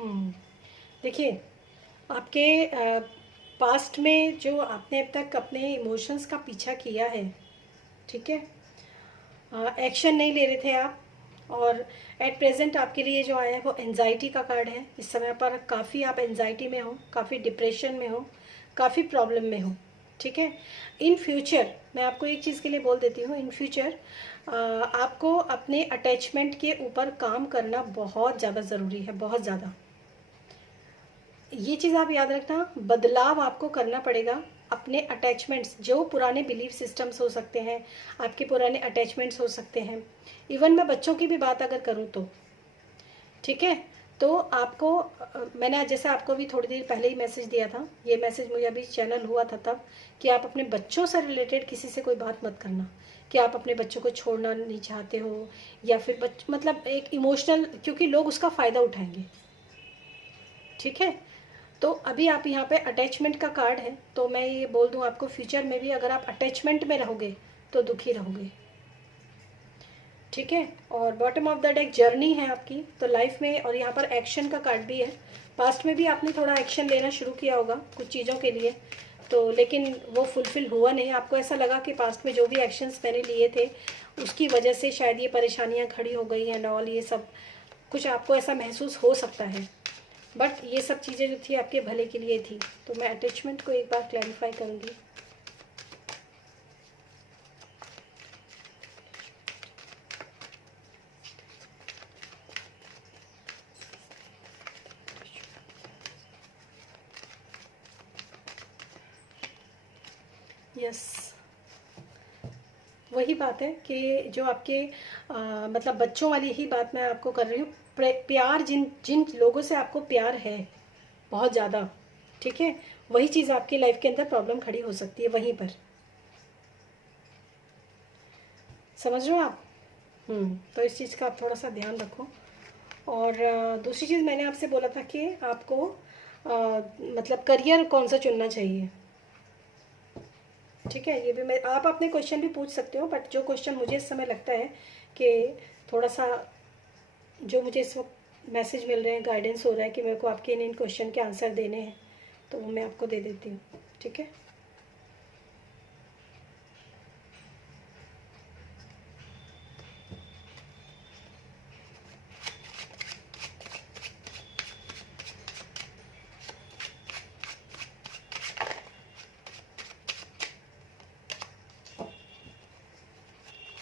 हम्म, देखिए, आपके पास्ट में जो आपने अब तक अपने इमोशंस का पीछा किया है, ठीक है, एक्शन नहीं ले रहे थे आप, और एट प्रेजेंट आपके लिए जो आया है वो एनजाइटी का कार्ड है। इस समय पर काफ़ी आप एनजाइटी में हो, काफ़ी डिप्रेशन में हो, काफ़ी प्रॉब्लम में हो, ठीक है। इन फ्यूचर मैं आपको एक चीज़ के लिए बोल देती हूँ, इन फ्यूचर आपको अपने अटैचमेंट के ऊपर काम करना बहुत ज़्यादा ज़रूरी है, बहुत ज़्यादा। ये चीज़ आप याद रखना, बदलाव आपको करना पड़ेगा अपने अटैचमेंट्स, जो पुराने बिलीफ सिस्टम्स हो सकते हैं, आपके पुराने अटैचमेंट्स हो सकते हैं। इवन मैं बच्चों की भी बात अगर करूँ तो, ठीक है, तो आपको मैंने आज जैसे आपको भी थोड़ी देर पहले ही मैसेज दिया था, ये मैसेज मुझे अभी चैनल हुआ था तब, कि आप अपने बच्चों से रिलेटेड किसी से कोई बात मत करना, कि आप अपने बच्चों को छोड़ना नहीं चाहते हो, या फिर मतलब एक इमोशनल, क्योंकि लोग उसका फ़ायदा उठाएंगे, ठीक है। तो अभी आप यहाँ पे अटैचमेंट का कार्ड है, तो मैं ये बोल दूँ आपको, फ्यूचर में भी अगर आप अटैचमेंट में रहोगे तो दुखी रहोगे, ठीक है। और bottom of the deck journey है आपकी, तो लाइफ में, और यहाँ पर एक्शन का कार्ड भी है। पास्ट में भी आपने थोड़ा एक्शन लेना शुरू किया होगा कुछ चीज़ों के लिए, तो लेकिन वो फुलफिल हुआ नहीं। आपको ऐसा लगा कि पास्ट में जो भी एक्शंस मैंने लिए थे उसकी वजह से शायद ये परेशानियाँ खड़ी हो गई एंड ऑल, ये सब कुछ आपको ऐसा महसूस हो सकता है, बट ये सब चीज़ें जो थी आपके भले के लिए थी। तो मैं अटैचमेंट को एक बार क्लैरिफाई करूँगी। यस, वही बात है कि जो आपके मतलब बच्चों वाली ही बात मैं आपको कर रही हूँ। प्यार, जिन जिन लोगों से आपको प्यार है बहुत ज़्यादा, ठीक है, वही चीज़ आपकी लाइफ के अंदर प्रॉब्लम खड़ी हो सकती है वहीं पर, समझ रहे हो आप। तो इस चीज़ का आप थोड़ा सा ध्यान रखो। और दूसरी चीज़ मैंने आपसे बोला था कि आपको मतलब करियर कौन सा चुनना चाहिए, ठीक है। ये भी मैं, आप अपने क्वेश्चन भी पूछ सकते हो, बट जो क्वेश्चन मुझे इस समय लगता है कि थोड़ा सा, जो मुझे इस वक्त मैसेज मिल रहे हैं, गाइडेंस हो रहा है कि मेरे को आपके इन क्वेश्चन के आंसर देने हैं, तो वो मैं आपको दे देती हूँ, ठीक है।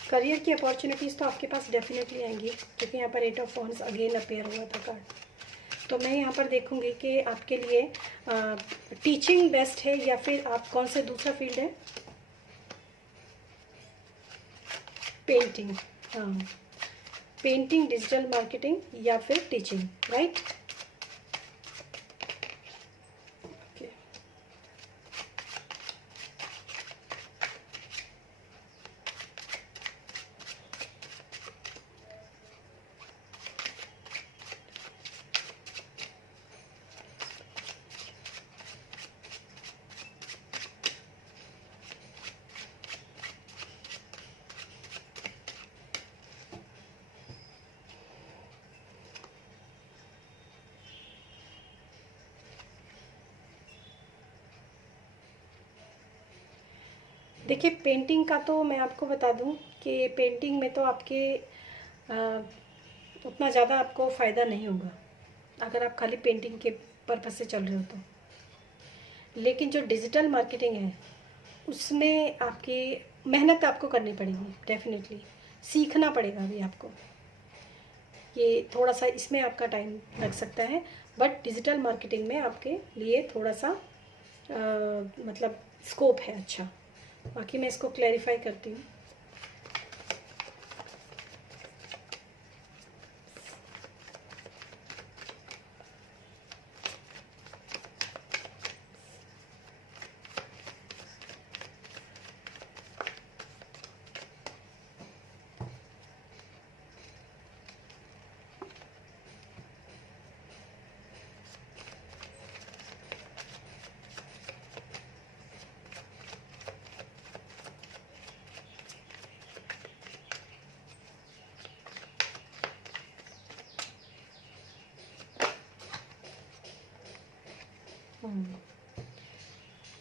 करियर की अपॉर्चुनिटीज़ तो आपके पास डेफिनेटली आएंगी, क्योंकि यहाँ पर 8 ऑफ वॉन्ड्स अगेन अपेयर हुआ था कार्ड। तो मैं यहाँ पर देखूँगी कि आपके लिए टीचिंग बेस्ट है, या फिर आप कौन सा दूसरा फील्ड है, पेंटिंग, हाँ, पेंटिंग, डिजिटल मार्केटिंग या फिर टीचिंग, राइट। ओके, देखिए, पेंटिंग का तो मैं आपको बता दूं कि पेंटिंग में तो आपके आ, उतना ज़्यादा आपको फ़ायदा नहीं होगा अगर आप खाली पेंटिंग के पर्पज़ से चल रहे हो तो। लेकिन जो डिजिटल मार्केटिंग है उसमें आपकी मेहनत आपको करनी पड़ेगी, डेफिनेटली सीखना पड़ेगा अभी आपको। ये थोड़ा सा इसमें आपका टाइम लग सकता है, बट डिजिटल मार्केटिंग में आपके लिए थोड़ा सा मतलब स्कोप है अच्छा। बाकी मैं इसको क्लैरिफाई करती हूँ।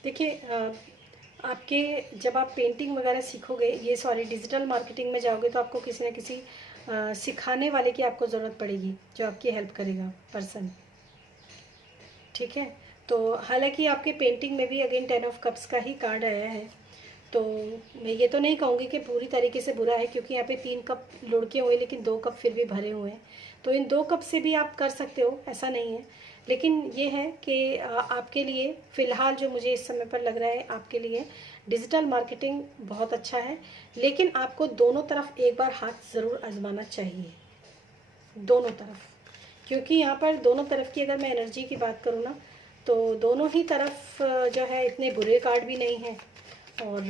देखिए आपके जब आप पेंटिंग वगैरह सीखोगे, ये सॉरी डिजिटल मार्केटिंग में जाओगे, तो आपको किसी न किसी सिखाने वाले की आपको ज़रूरत पड़ेगी, जो आपकी हेल्प करेगा पर्सन। ठीक है, तो हालांकि आपके पेंटिंग में भी अगेन 10 ऑफ कप्स का ही कार्ड आया है, तो मैं ये तो नहीं कहूँगी कि पूरी तरीके से बुरा है, क्योंकि यहाँ पे 3 कप लुढ़के हुए लेकिन 2 कप फिर भी भरे हुए हैं, तो इन 2 कप से भी आप कर सकते हो, ऐसा नहीं है। लेकिन ये है कि आपके लिए फ़िलहाल जो मुझे इस समय पर लग रहा है, आपके लिए डिजिटल मार्केटिंग बहुत अच्छा है, लेकिन आपको दोनों तरफ एक बार हाथ ज़रूर आजमाना चाहिए, दोनों तरफ। क्योंकि यहाँ पर दोनों तरफ की अगर मैं एनर्जी की बात करूँ ना, तो दोनों ही तरफ जो है इतने बुरे कार्ड भी नहीं हैं, और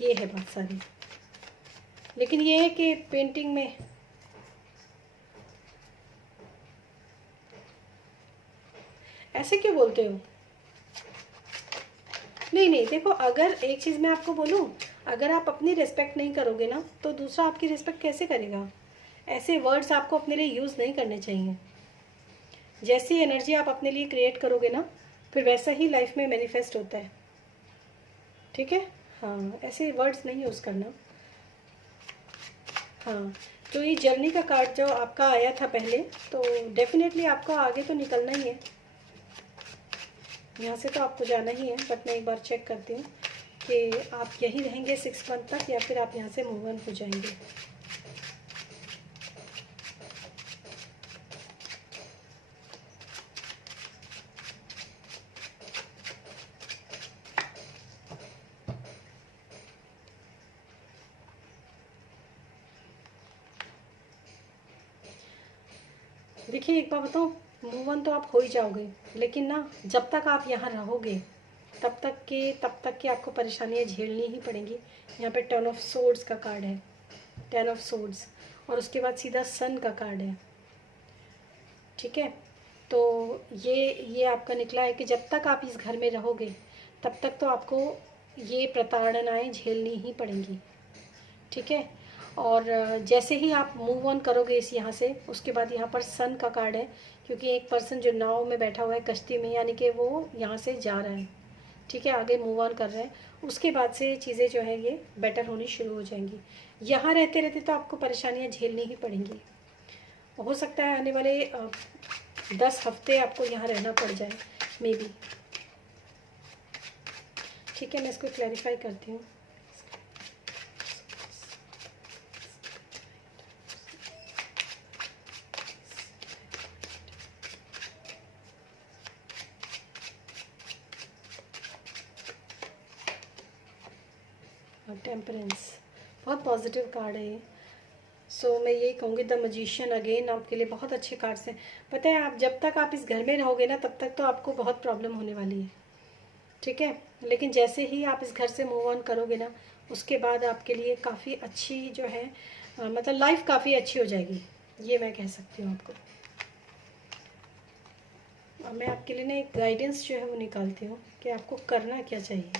ये है बात सारी। लेकिन ये है कि पेंटिंग में ऐसे क्यों बोलते हो? नहीं नहीं, देखो अगर एक चीज़ मैं आपको बोलूँ, अगर आप अपनी रिस्पेक्ट नहीं करोगे ना, तो दूसरा आपकी रिस्पेक्ट कैसे करेगा? ऐसे वर्ड्स आपको अपने लिए यूज़ नहीं करने चाहिए। जैसी एनर्जी आप अपने लिए क्रिएट करोगे ना, फिर वैसा ही लाइफ में मैनिफेस्ट होता है। ठीक है, हाँ, ऐसे वर्ड्स नहीं यूज़ करना। हाँ, तो ये जर्नी का कार्ड जो आपका आया था पहले, तो डेफिनेटली आपका आगे तो निकलना ही है, यहाँ से तो आपको जाना ही है। बट मैं एक बार चेक करती हूँ कि आप यहीं रहेंगे 6 मंथ तक, या फिर आप यहाँ से मूव ऑन हो जाएंगे। देखिए एक बार बताऊँ, मूव ऑन तो आप हो ही जाओगे, लेकिन ना जब तक आप यहाँ रहोगे तब तक के आपको परेशानियाँ झेलनी ही पड़ेंगी। यहाँ पे 10 ऑफ सोर्ड्स का कार्ड है, 10 ऑफ सोर्ड्स, और उसके बाद सीधा सन का कार्ड है। ठीक है, तो ये आपका निकला है कि जब तक आप इस घर में रहोगे तब तक तो आपको ये प्रताड़नाएं झेलनी ही पड़ेंगी। ठीक है, और जैसे ही आप मूव ऑन करोगे इस यहाँ से, उसके बाद यहाँ पर सन का कार्ड है, क्योंकि एक पर्सन जो नाव में बैठा हुआ है कश्ती में, यानी कि वो यहाँ से जा रहा है। ठीक है, आगे मूव ऑन कर रहे हैं, उसके बाद से चीज़ें जो है ये बेटर होनी शुरू हो जाएंगी। यहाँ रहते रहते तो आपको परेशानियाँ झेलनी ही पड़ेंगी। हो सकता है आने वाले 10 हफ्ते आपको यहाँ रहना पड़ जाए, मे बी। ठीक है, मैं इसको क्लैरिफाई करती हूँ। टेम्परेंस बहुत पॉजिटिव कार्ड है ये। सो मैं यही कहूँगी, द मजिशियन अगेन आपके लिए बहुत अच्छे कार्ड्स हैं। पता है, आप जब तक आप इस घर में रहोगे ना, तब तक तो आपको बहुत प्रॉब्लम होने वाली है। ठीक है, लेकिन जैसे ही आप इस घर से मूव ऑन करोगे ना, उसके बाद आपके लिए काफ़ी अच्छी जो है मतलब लाइफ काफ़ी अच्छी हो जाएगी, ये मैं कह सकती हूँ आपको। अब मैं आपके लिए ना एक गाइडेंस जो है वो निकालती हूँ कि आपको करना क्या चाहिए।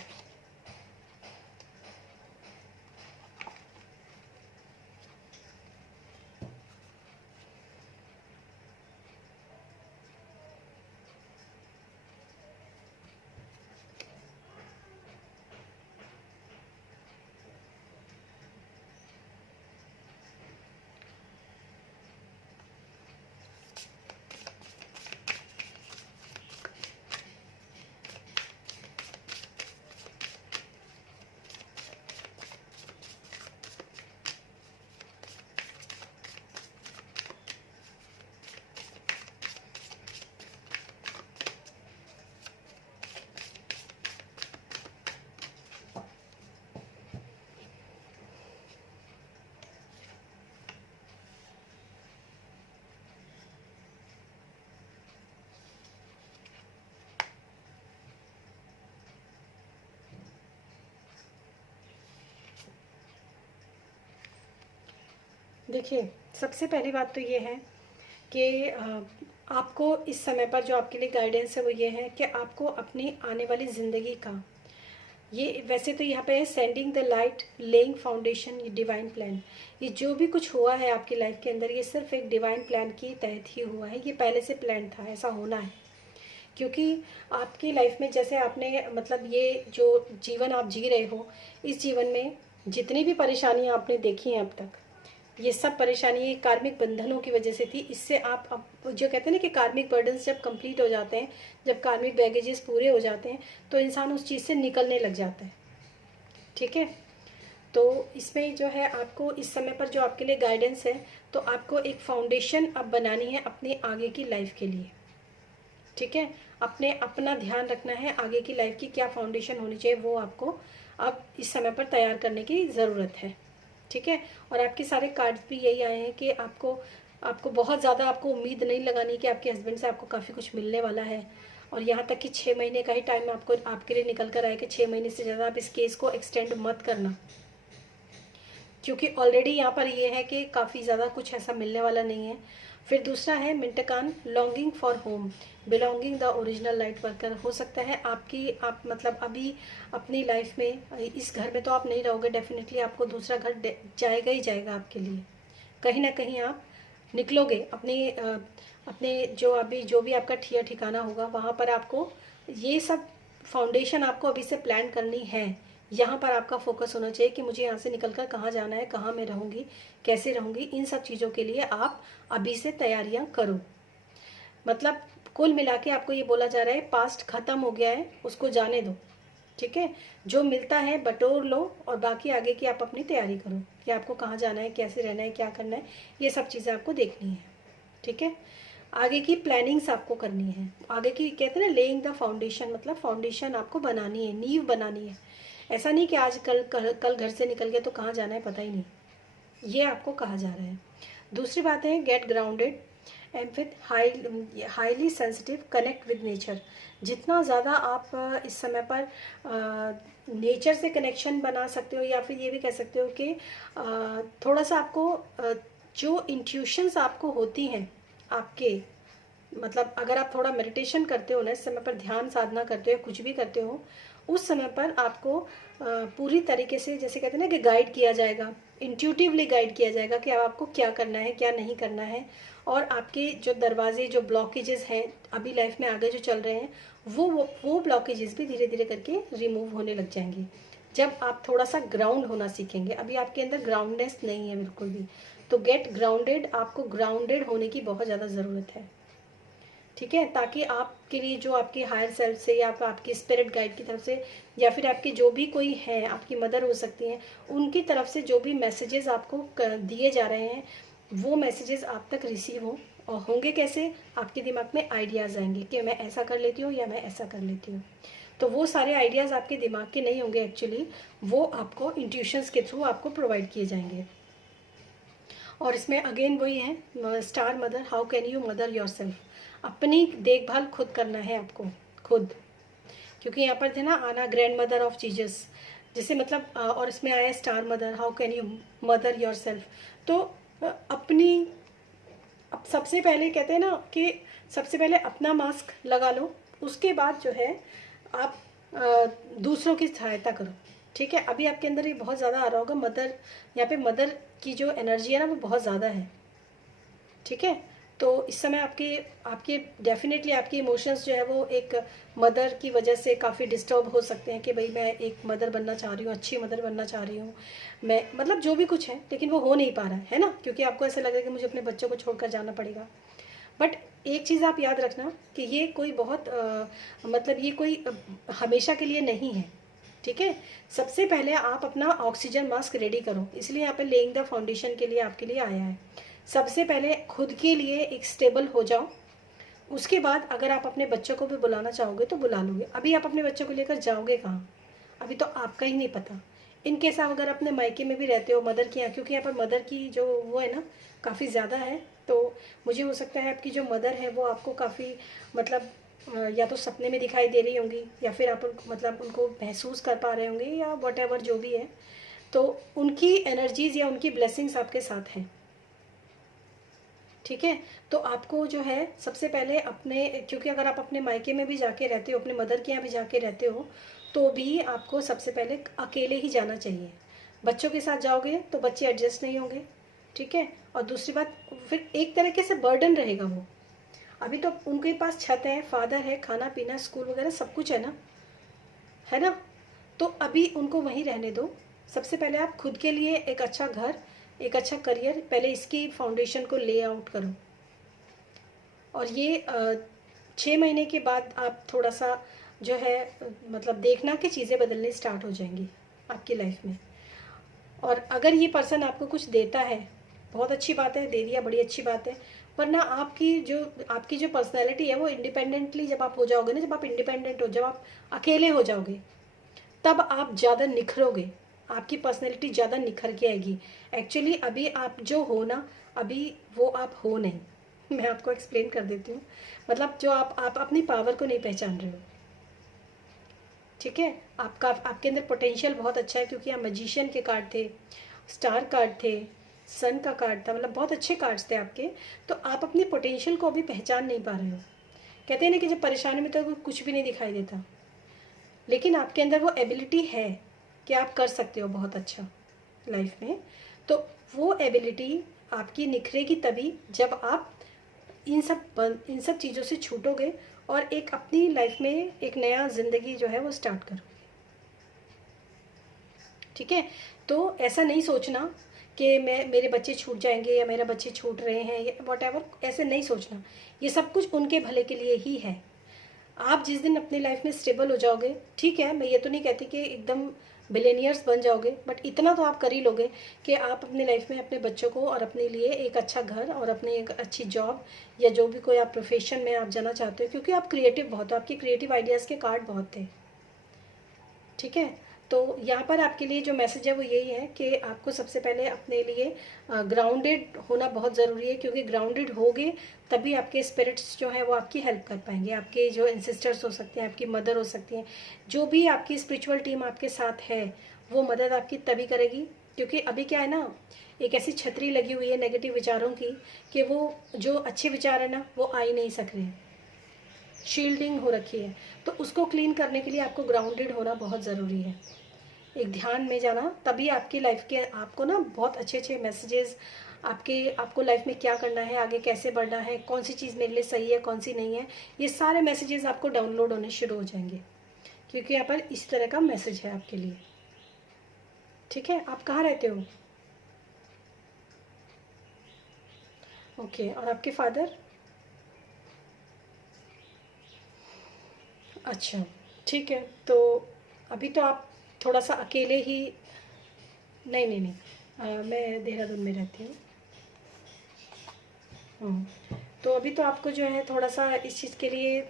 देखिए, सबसे पहली बात तो ये है कि आपको इस समय पर जो आपके लिए गाइडेंस है वो ये है कि आपको अपनी आने वाली ज़िंदगी का, ये वैसे तो यहाँ पे है sending the light, laying foundation, ये डिवाइन प्लान। ये जो भी कुछ हुआ है आपकी लाइफ के अंदर, ये सिर्फ एक डिवाइन प्लान के तहत ही हुआ है, ये पहले से प्लान था, ऐसा होना है। क्योंकि आपकी लाइफ में जैसे आपने मतलब ये जो जीवन आप जी रहे हो, इस जीवन में जितनी भी परेशानियां आपने देखी हैं अब तक, ये सब परेशानी कार्मिक बंधनों की वजह से थी। इससे आप अब जो कहते हैं ना कि कार्मिक बर्डन्स जब कंप्लीट हो जाते हैं, जब कार्मिक बैगेजेस पूरे हो जाते हैं, तो इंसान उस चीज़ से निकलने लग जाता है। ठीक है, तो इसमें जो है आपको इस समय पर जो आपके लिए गाइडेंस है, तो आपको एक फाउंडेशन अब बनानी है अपने आगे की लाइफ के लिए। ठीक है, अपना ध्यान रखना है, आगे की लाइफ की क्या फाउंडेशन होनी चाहिए वो आपको अब इस समय पर तैयार करने की ज़रूरत है। ठीक है, और आपके सारे कार्ड्स भी यही आए हैं कि आपको बहुत ज़्यादा आपको उम्मीद नहीं लगानी कि आपके हस्बैंड से आपको काफ़ी कुछ मिलने वाला है। और यहाँ तक कि 6 महीने का ही टाइम आपको आपके लिए निकल कर आए कि 6 महीने से ज़्यादा आप इस केस को एक्सटेंड मत करना, क्योंकि ऑलरेडी यहाँ पर ये है कि काफ़ी ज़्यादा कुछ ऐसा मिलने वाला नहीं है। फिर दूसरा है मिंटकान, longing for home, belonging the original light worker. हो सकता है आप मतलब अभी अपनी लाइफ में इस घर में तो आप नहीं रहोगे, डेफिनेटली आपको दूसरा घर जाएगा ही जाएगा आपके लिए। कहीं ना कहीं आप निकलोगे अपने जो भी आपका ठिकाना होगा, वहाँ पर आपको ये सब फाउंडेशन आपको अभी से प्लान करनी है। यहाँ पर आपका फोकस होना चाहिए कि मुझे यहाँ से निकलकर कहाँ जाना है, कहाँ मैं रहूँगी, कैसे रहूँगी। इन सब चीज़ों के लिए आप अभी से तैयारियाँ करो। मतलब कुल मिला के आपको ये बोला जा रहा है पास्ट खत्म हो गया है, उसको जाने दो। ठीक है, जो मिलता है बटोर लो और बाकी आगे की आप अपनी तैयारी करो कि आपको कहाँ जाना है, कैसे रहना है, क्या करना है, ये सब चीज़ें आपको देखनी है। ठीक है, आगे की प्लानिंग्स आपको करनी है। आगे की कहते हैं ना लेइंग द फाउंडेशन, मतलब फाउंडेशन आपको बनानी है, नींव बनानी है। ऐसा नहीं कि आज कल घर से निकल गए तो कहाँ जाना है पता ही नहीं, ये आपको कहा जा रहा है। दूसरी बात है get grounded and with highly sensitive, connect with nature. जितना ज़्यादा आप इस समय पर नेचर से कनेक्शन बना सकते हो, या फिर ये भी कह सकते हो कि थोड़ा सा आपको जो इंट्यूशंस आपको होती हैं आपके, मतलब अगर आप थोड़ा मेडिटेशन करते हो ना, इस समय पर ध्यान साधना करते हो या कुछ भी करते हो, उस समय पर आपको पूरी तरीके से जैसे कहते हैं ना कि गाइड किया जाएगा, इंट्यूटिवली गाइड किया जाएगा कि आपको क्या करना है, क्या नहीं करना है। और आपके जो दरवाजे, जो ब्लॉकेजेस हैं अभी लाइफ में आगे जो चल रहे हैं, वो ब्लॉकेजेस भी धीरे धीरे करके रिमूव होने लग जाएंगे जब आप थोड़ा सा ग्राउंड होना सीखेंगे। अभी आपके अंदर ग्राउंडनेस नहीं है बिल्कुल भी, तो गेट ग्राउंडेड, आपको ग्राउंडेड होने की बहुत ज़्यादा ज़रूरत है। ठीक है, ताकि आपके लिए जो आपकी हायर सेल्फ से या आपकी स्पिरिट गाइड की तरफ से, या फिर आपकी जो भी कोई है, आपकी मदर हो सकती हैं, उनकी तरफ से जो भी मैसेजेस आपको दिए जा रहे हैं, वो मैसेजेस आप तक रिसीव हो। और होंगे कैसे, आपके दिमाग में आइडियाज़ आएंगे कि मैं ऐसा कर लेती हूँ या मैं ऐसा कर लेती हूँ। तो वो सारे आइडियाज़ आपके दिमाग के नहीं होंगे एक्चुअली, वो आपको इंट्यूशंस के थ्रू आपको प्रोवाइड किए जाएंगे। और इसमें अगेन वही है star mother, how can you mother yourself. अपनी देखभाल खुद करना है आपको, खुद। क्योंकि यहाँ पर थे ना आना ग्रैंड मदर ऑफ जीजस, जैसे मतलब और इसमें आया star mother, how can you mother yourself. तो अपनी अब सबसे पहले कहते हैं ना कि सबसे पहले अपना मास्क लगा लो, उसके बाद जो है आप दूसरों की सहायता करो। ठीक है, अभी आपके अंदर ये बहुत ज़्यादा आ रहा होगा, मदर, यहाँ पे मदर की जो एनर्जी है ना वो बहुत ज़्यादा है। ठीक है, तो इस समय आपके डेफिनेटली आपके इमोशंस जो है वो एक मदर की वजह से काफ़ी डिस्टर्ब हो सकते हैं कि भाई मैं एक मदर बनना चाह रही हूँ, अच्छी मदर बनना चाह रही हूँ मैं, मतलब जो भी कुछ है, लेकिन वो हो नहीं पा रहा है ना, क्योंकि आपको ऐसा लग रहा है कि मुझे अपने बच्चों को छोड़कर जाना पड़ेगा। बट एक चीज़ आप याद रखना कि ये कोई बहुत मतलब ये कोई हमेशा के लिए नहीं है। ठीक है, सबसे पहले आप अपना ऑक्सीजन मास्क रेडी करो, इसलिए यहाँ पे लेइंग द फाउंडेशन के लिए आपके लिए आया है। सबसे पहले खुद के लिए एक स्टेबल हो जाओ, उसके बाद अगर आप अपने बच्चों को भी बुलाना चाहोगे तो बुला लोगे। अभी आप अपने बच्चों को लेकर जाओगे कहाँ, अभी तो आपका ही नहीं पता। इनकेस आप अगर अपने मायके में भी रहते हो मदर के यहाँ, क्योंकि यहाँ पर मदर की जो वो है ना काफ़ी ज़्यादा है, तो मुझे हो सकता है आपकी जो मदर है वो आपको काफ़ी मतलब या तो सपने में दिखाई दे रही होंगी, या फिर आप मतलब उनको महसूस कर पा रहे होंगे, या वट एवर जो भी है, तो उनकी एनर्जीज़ या उनकी ब्लेसिंग्स आपके साथ हैं। ठीक है, तो आपको जो है सबसे पहले अपने, क्योंकि अगर आप अपने मायके में भी जाके रहते हो, अपने मदर के यहाँ भी जाके रहते हो, तो भी आपको सबसे पहले अकेले ही जाना चाहिए। बच्चों के साथ जाओगे तो बच्चे एडजस्ट नहीं होंगे। ठीक है, और दूसरी बात फिर एक तरीके से बर्डन रहेगा वो, अभी तो उनके पास छत है, फादर है, खाना पीना, स्कूल वगैरह सब कुछ है ना, है ना। तो अभी उनको वहीं रहने दो। सबसे पहले आप खुद के लिए एक अच्छा घर, एक अच्छा करियर, पहले इसकी फाउंडेशन को ले आउट करो। और ये 6 महीने के बाद आप थोड़ा सा जो है मतलब देखना कि चीज़ें बदलनी स्टार्ट हो जाएंगी आपकी लाइफ में। और अगर ये पर्सन आपको कुछ देता है, बहुत अच्छी बात है, दे दिया, बड़ी अच्छी बात है। वरना आपकी जो पर्सनैलिटी है वो इंडिपेंडेंटली जब आप हो जाओगे ना, जब आप इंडिपेंडेंट हो, जब आप अकेले हो जाओगे, तब आप ज़्यादा निखरोगे, आपकी पर्सनैलिटी ज़्यादा निखर के आएगी। एक्चुअली अभी आप जो हो ना, अभी वो आप हो नहीं। मैं आपको एक्सप्लेन कर देती हूँ। मतलब जो आप अपनी पावर को नहीं पहचान रहे हो, ठीक है। आपके अंदर पोटेंशियल बहुत अच्छा है, क्योंकि आप मजिशियन के कार्ड थे, स्टार कार्ड थे, सन का कार्ड था, मतलब बहुत अच्छे कार्ड्स थे आपके। तो आप अपनी पोटेंशियल को अभी पहचान नहीं पा रहे हो। कहते हैं ना कि जब परेशानी में तो कुछ भी नहीं दिखाई देता, लेकिन आपके अंदर वो एबिलिटी है कि आप कर सकते हो बहुत अच्छा लाइफ में। तो वो एबिलिटी आपकी निखरेगी तभी जब आप इन सब चीज़ों से छूटोगे और एक अपनी लाइफ में एक नया ज़िंदगी जो है वो स्टार्ट करोगे, ठीक है। तो ऐसा नहीं सोचना कि मेरे बच्चे छूट जाएंगे या मेरे बच्चे छूट रहे हैं या वॉट एवर, ऐसे नहीं सोचना। ये सब कुछ उनके भले के लिए ही है। आप जिस दिन अपनी लाइफ में स्टेबल हो जाओगे, ठीक है, मैं ये तो नहीं कहती कि एकदम बिलियनियर्स बन जाओगे, बट इतना तो आप कर ही लोगे कि आप अपनी लाइफ में अपने बच्चों को और अपने लिए एक अच्छा घर और अपनी एक अच्छी जॉब या जो भी कोई आप प्रोफेशन में आप जाना चाहते हो, क्योंकि आप क्रिएटिव बहुत हो, आपकी क्रिएटिव आइडियाज़ के कार्ड बहुत थे, ठीक है। तो यहाँ पर आपके लिए जो मैसेज है वो यही है कि आपको सबसे पहले अपने लिए ग्राउंडेड होना बहुत ज़रूरी है, क्योंकि ग्राउंडेड होगे तभी आपके स्पिरिट्स जो है वो आपकी हेल्प कर पाएंगे। आपके जो एंसेस्टर्स हो सकते हैं, आपकी मदर हो सकती हैं, जो भी आपकी स्पिरिचुअल टीम आपके साथ है, वो मदद आपकी तभी करेगी। क्योंकि अभी क्या है ना, एक ऐसी छतरी लगी हुई है नेगेटिव विचारों की कि वो जो अच्छे विचार है ना वो आ ही नहीं सक रहे, शील्डिंग हो रखी है। तो उसको क्लीन करने के लिए आपको ग्राउंडेड होना बहुत ज़रूरी है, एक ध्यान में जाना, तभी आपकी लाइफ के आपको ना बहुत अच्छे अच्छे मैसेजेस, आपको लाइफ में क्या करना है, आगे कैसे बढ़ना है, कौन सी चीज़ मेरे लिए सही है, कौन सी नहीं है, ये सारे मैसेजेस आपको डाउनलोड होने शुरू हो जाएंगे, क्योंकि यहाँ पर इस तरह का मैसेज है आपके लिए, ठीक है। आप कहाँ रहते हो? ओके, और आपके फादर? अच्छा, ठीक है। तो अभी तो आप थोड़ा सा अकेले ही, नहीं नहीं नहीं, मैं देहरादून में रहती हूँ। तो अभी तो आपको जो है थोड़ा सा इस चीज़ के लिए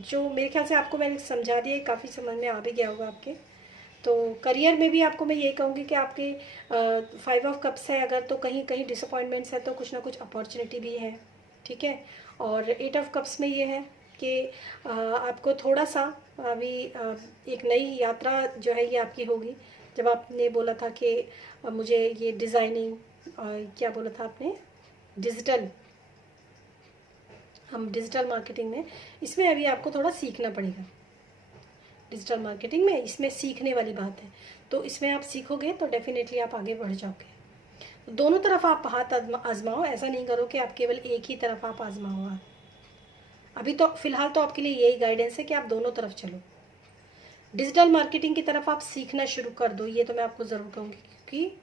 जो मेरे ख्याल से आपको मैंने समझा दिया, काफ़ी समझ में आ भी गया होगा आपके। तो करियर में भी आपको मैं ये कहूँगी कि आपके 5 ऑफ कप्स है अगर, तो कहीं कहीं डिसअपॉइंटमेंट्स है तो कुछ ना कुछ अपॉर्चुनिटी भी है, ठीक है। और 8 ऑफ कप्स में ये है कि आपको थोड़ा सा अभी एक नई यात्रा जो है ये आपकी होगी। जब आपने बोला था कि मुझे ये डिज़ाइनिंग, क्या बोला था आपने, डिजिटल, हम डिजिटल मार्केटिंग में, इसमें अभी आपको थोड़ा सीखना पड़ेगा। डिजिटल मार्केटिंग में इसमें सीखने वाली बात है, तो इसमें आप सीखोगे तो डेफिनेटली आप आगे बढ़ जाओगे। दोनों तरफ आप हाथ आजमाओ, ऐसा नहीं करो कि आप केवल एक ही तरफ आप आजमाओ। अभी तो फिलहाल तो आपके लिए यही गाइडेंस है कि आप दोनों तरफ चलो। डिजिटल मार्केटिंग की तरफ आप सीखना शुरू कर दो, ये तो मैं आपको ज़रूर कहूँगी, क्योंकि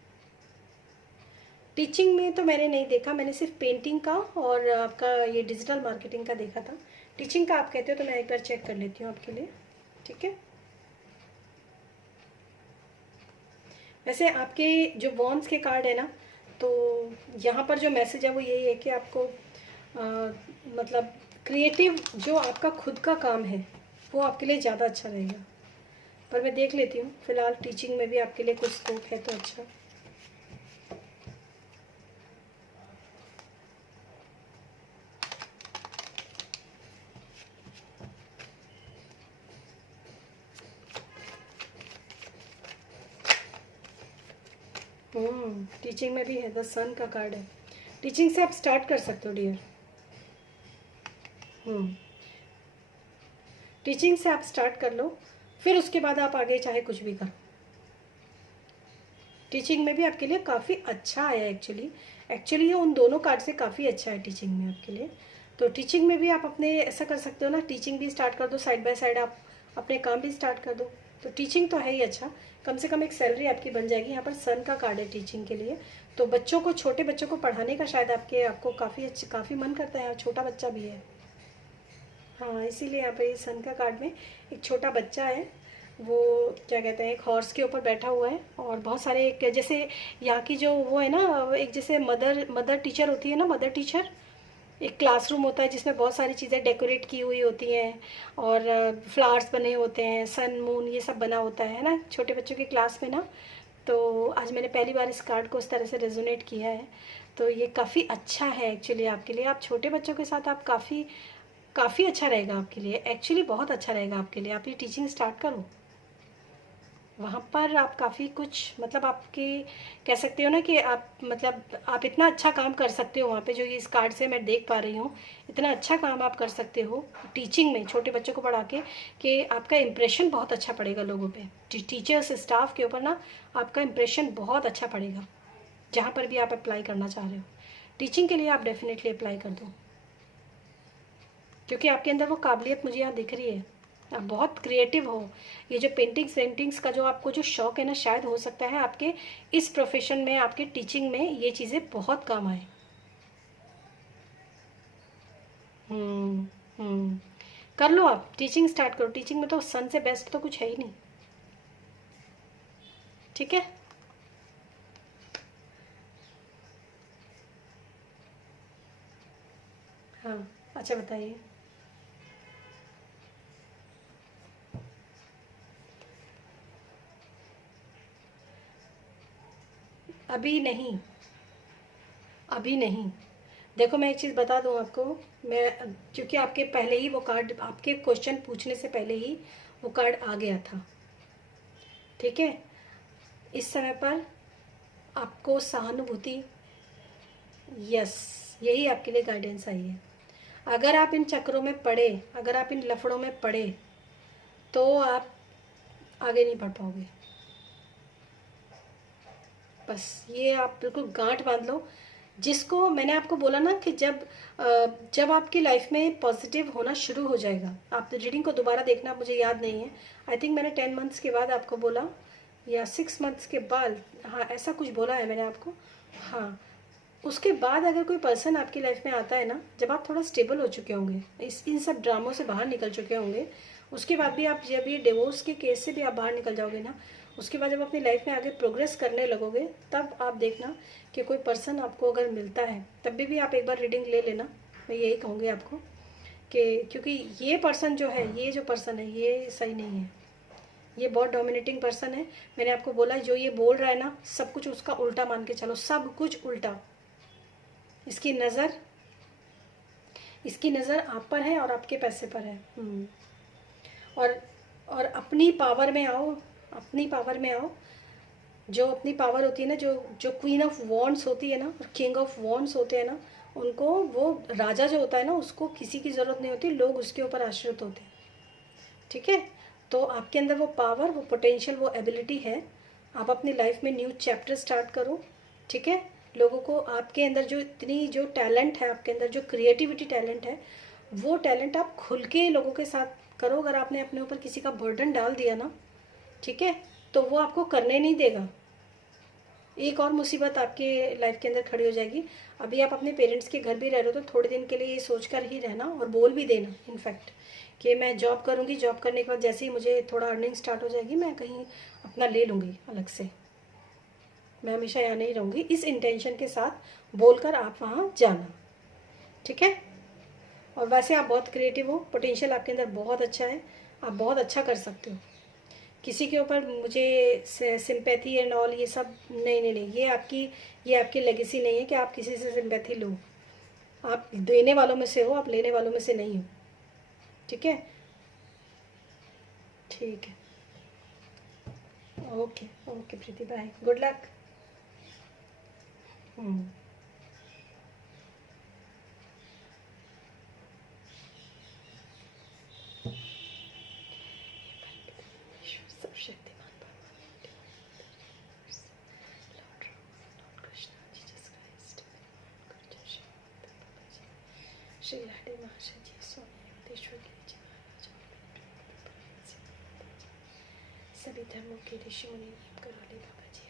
टीचिंग में तो मैंने नहीं देखा, मैंने सिर्फ पेंटिंग का और आपका ये डिजिटल मार्केटिंग का देखा था। टीचिंग का आप कहते हो तो मैं एक बार चेक कर लेती हूँ आपके लिए, ठीक है। वैसे आपके जो वॉन्ड्स के कार्ड है ना, तो यहाँ पर जो मैसेज है वो यही है कि आपको मतलब क्रिएटिव जो आपका खुद का काम है वो आपके लिए ज़्यादा अच्छा रहेगा। पर मैं देख लेती हूँ, फिलहाल टीचिंग में भी आपके लिए कुछ स्कोप है तो अच्छा। टीचिंग में भी है, द सन का कार्ड है। टीचिंग से आप स्टार्ट कर सकते हो डियर। टीचिंग से आप स्टार्ट कर लो, फिर उसके बाद आप आगे चाहे कुछ भी करो। टीचिंग में भी आपके लिए काफ़ी अच्छा आया एक्चुअली ये उन दोनों कार्ड से काफ़ी अच्छा है टीचिंग में आपके लिए। तो टीचिंग में भी आप अपने ऐसा कर सकते हो ना, टीचिंग भी स्टार्ट कर दो, साइड बाय साइड आप अपने काम भी स्टार्ट कर दो। तो टीचिंग तो है ही अच्छा, कम से कम एक सैलरी आपकी बन जाएगी। यहाँ पर सन का कार्ड है टीचिंग के लिए, तो बच्चों को, छोटे बच्चों को पढ़ाने का शायद आपको काफ़ी मन करता है, छोटा बच्चा भी है। हाँ, इसीलिए यहाँ पे सन का कार्ड में एक छोटा बच्चा है, वो क्या कहते हैं, एक हॉर्स के ऊपर बैठा हुआ है, और बहुत सारे एक जैसे यहाँ की जो वो है ना, एक जैसे मदर टीचर होती है ना, मदर टीचर, एक क्लासरूम होता है जिसमें बहुत सारी चीज़ें डेकोरेट की हुई होती हैं, और फ्लावर्स बने होते हैं, सन मून ये सब बना होता है ना छोटे बच्चों की क्लास में ना। तो आज मैंने पहली बार इस कार्ड को उस तरह से रेजोनेट किया है। तो ये काफ़ी अच्छा है एक्चुअली आपके लिए, आप छोटे बच्चों के साथ आप काफ़ी अच्छा रहेगा आपके लिए, एक्चुअली बहुत अच्छा रहेगा आपके लिए। आप ये टीचिंग स्टार्ट करो, वहाँ पर आप काफ़ी कुछ, मतलब आपके कह सकते हो ना कि आप, मतलब आप इतना अच्छा काम कर सकते हो वहाँ पे, जो ये इस कार्ड से मैं देख पा रही हूँ, इतना अच्छा काम आप कर सकते हो टीचिंग में, छोटे बच्चों को पढ़ा के, कि आपका इम्प्रेशन बहुत अच्छा पड़ेगा लोगों पे, टीचर्स स्टाफ के ऊपर ना आपका इम्प्रेशन बहुत अच्छा पड़ेगा, जहाँ पर भी आप अप्लाई करना चाह रहे हो। टीचिंग के लिए आप डेफिनेटली अप्लाई कर दो, क्योंकि आपके अंदर वो काबिलियत मुझे यहाँ दिख रही है, आप बहुत क्रिएटिव हो। ये जो पेंटिंग्स का जो आपको जो शौक़ है ना, शायद हो सकता है आपके इस प्रोफेशन में, आपके टीचिंग में ये चीज़ें बहुत काम आए। हम्म हम्म कर लो, आप टीचिंग स्टार्ट करो, टीचिंग में तो सन से बेस्ट तो कुछ है ही नहीं। ठीक है। हाँ, अच्छा बताइए। अभी नहीं, अभी नहीं। देखो मैं एक चीज़ बता दूं आपको, मैं, क्योंकि आपके पहले ही वो कार्ड, आपके क्वेश्चन पूछने से पहले ही वो कार्ड आ गया था। ठीक है, इस समय पर आपको सहानुभूति, यस, यही आपके लिए गाइडेंस आई है। अगर आप इन चक्रों में पड़े, अगर आप इन लफड़ों में पड़े, तो आप आगे नहीं बढ़ पाओगे। बस ये आप बिल्कुल गांठ बांध लो। जिसको मैंने आपको बोला ना कि जब आपकी लाइफ में पॉजिटिव होना शुरू हो जाएगा, आप रीडिंग को दोबारा देखना, मुझे याद नहीं है, आई थिंक मैंने 10 मंथ्स के बाद आपको बोला, या 6 मंथ्स के बाद, हाँ ऐसा कुछ बोला है मैंने आपको। हाँ, उसके बाद अगर कोई पर्सन आपकी लाइफ में आता है ना, जब आप थोड़ा स्टेबल हो चुके होंगे, इन सब ड्रामों से बाहर निकल चुके होंगे, उसके बाद भी आप, जब ये डिवोर्स के केस से भी आप बाहर निकल जाओगे ना, उसके बाद जब अपनी लाइफ में आगे प्रोग्रेस करने लगोगे, तब आप देखना कि कोई पर्सन आपको अगर मिलता है, तब भी आप एक बार रीडिंग ले लेना। मैं यही कहूँगी आपको कि, क्योंकि ये पर्सन जो है, ये जो पर्सन है, ये सही नहीं है, ये बहुत डोमिनेटिंग पर्सन है। मैंने आपको बोला, जो ये बोल रहा है ना, सब कुछ उसका उल्टा मान के चलो, सब कुछ उल्टा। इसकी नज़र, इसकी नज़र आप पर है और आपके पैसे पर है। और और अपनी पावर में आओ, अपनी पावर में आओ। जो अपनी पावर होती है ना, जो जो क्वीन ऑफ वॉन्ड्स होती है ना, और किंग ऑफ वॉन्ड्स होते हैं ना, उनको, वो राजा जो होता है ना, उसको किसी की ज़रूरत नहीं होती, लोग उसके ऊपर आश्रित होते हैं। ठीक है, तो आपके अंदर वो पावर, वो पोटेंशियल, वो एबिलिटी है। आप अपनी लाइफ में न्यू चैप्टर स्टार्ट करो। ठीक है, लोगों को, आपके अंदर जो इतनी जो टैलेंट है, आपके अंदर जो क्रिएटिविटी टैलेंट है, वो टैलेंट आप खुल के लोगों के साथ करो। अगर आपने अपने ऊपर किसी का बर्डन डाल दिया ना, ठीक है, तो वो आपको करने नहीं देगा। एक और मुसीबत आपके लाइफ के अंदर खड़ी हो जाएगी। अभी आप अपने पेरेंट्स के घर भी रह रहे हो, तो थोड़े दिन के लिए ये सोच कर ही रहना, और बोल भी देना इनफैक्ट, कि मैं जॉब करूँगी, जॉब करने के बाद जैसे ही मुझे थोड़ा अर्निंग स्टार्ट हो जाएगी, मैं कहीं अपना ले लूँगी अलग से, मैं हमेशा यहाँ नहीं रहूँगी, इस इंटेंशन के साथ बोलकर आप वहाँ जाना। ठीक है, और वैसे आप बहुत क्रिएटिव हो, पोटेंशियल आपके अंदर बहुत अच्छा है, आप बहुत अच्छा कर सकते हो। किसी के ऊपर मुझे सिंपैथी एंड ऑल ये सब नहीं नहीं नहीं, ये आपकी लेगेसी नहीं है कि आप किसी से सिंपैथी लो। आप देने वालों में से हो, आप लेने वालों में से नहीं हो। ठीक है, ठीक है, ओके ओके प्रीति, बाय, गुड लक। सब शक्तिमान श्री लाडे महाशय जी, स्वामी अवधेश्वर गिरी जी महाराज, सभी धर्मों के ऋषि मुनि नियम करा ले बाबा जी।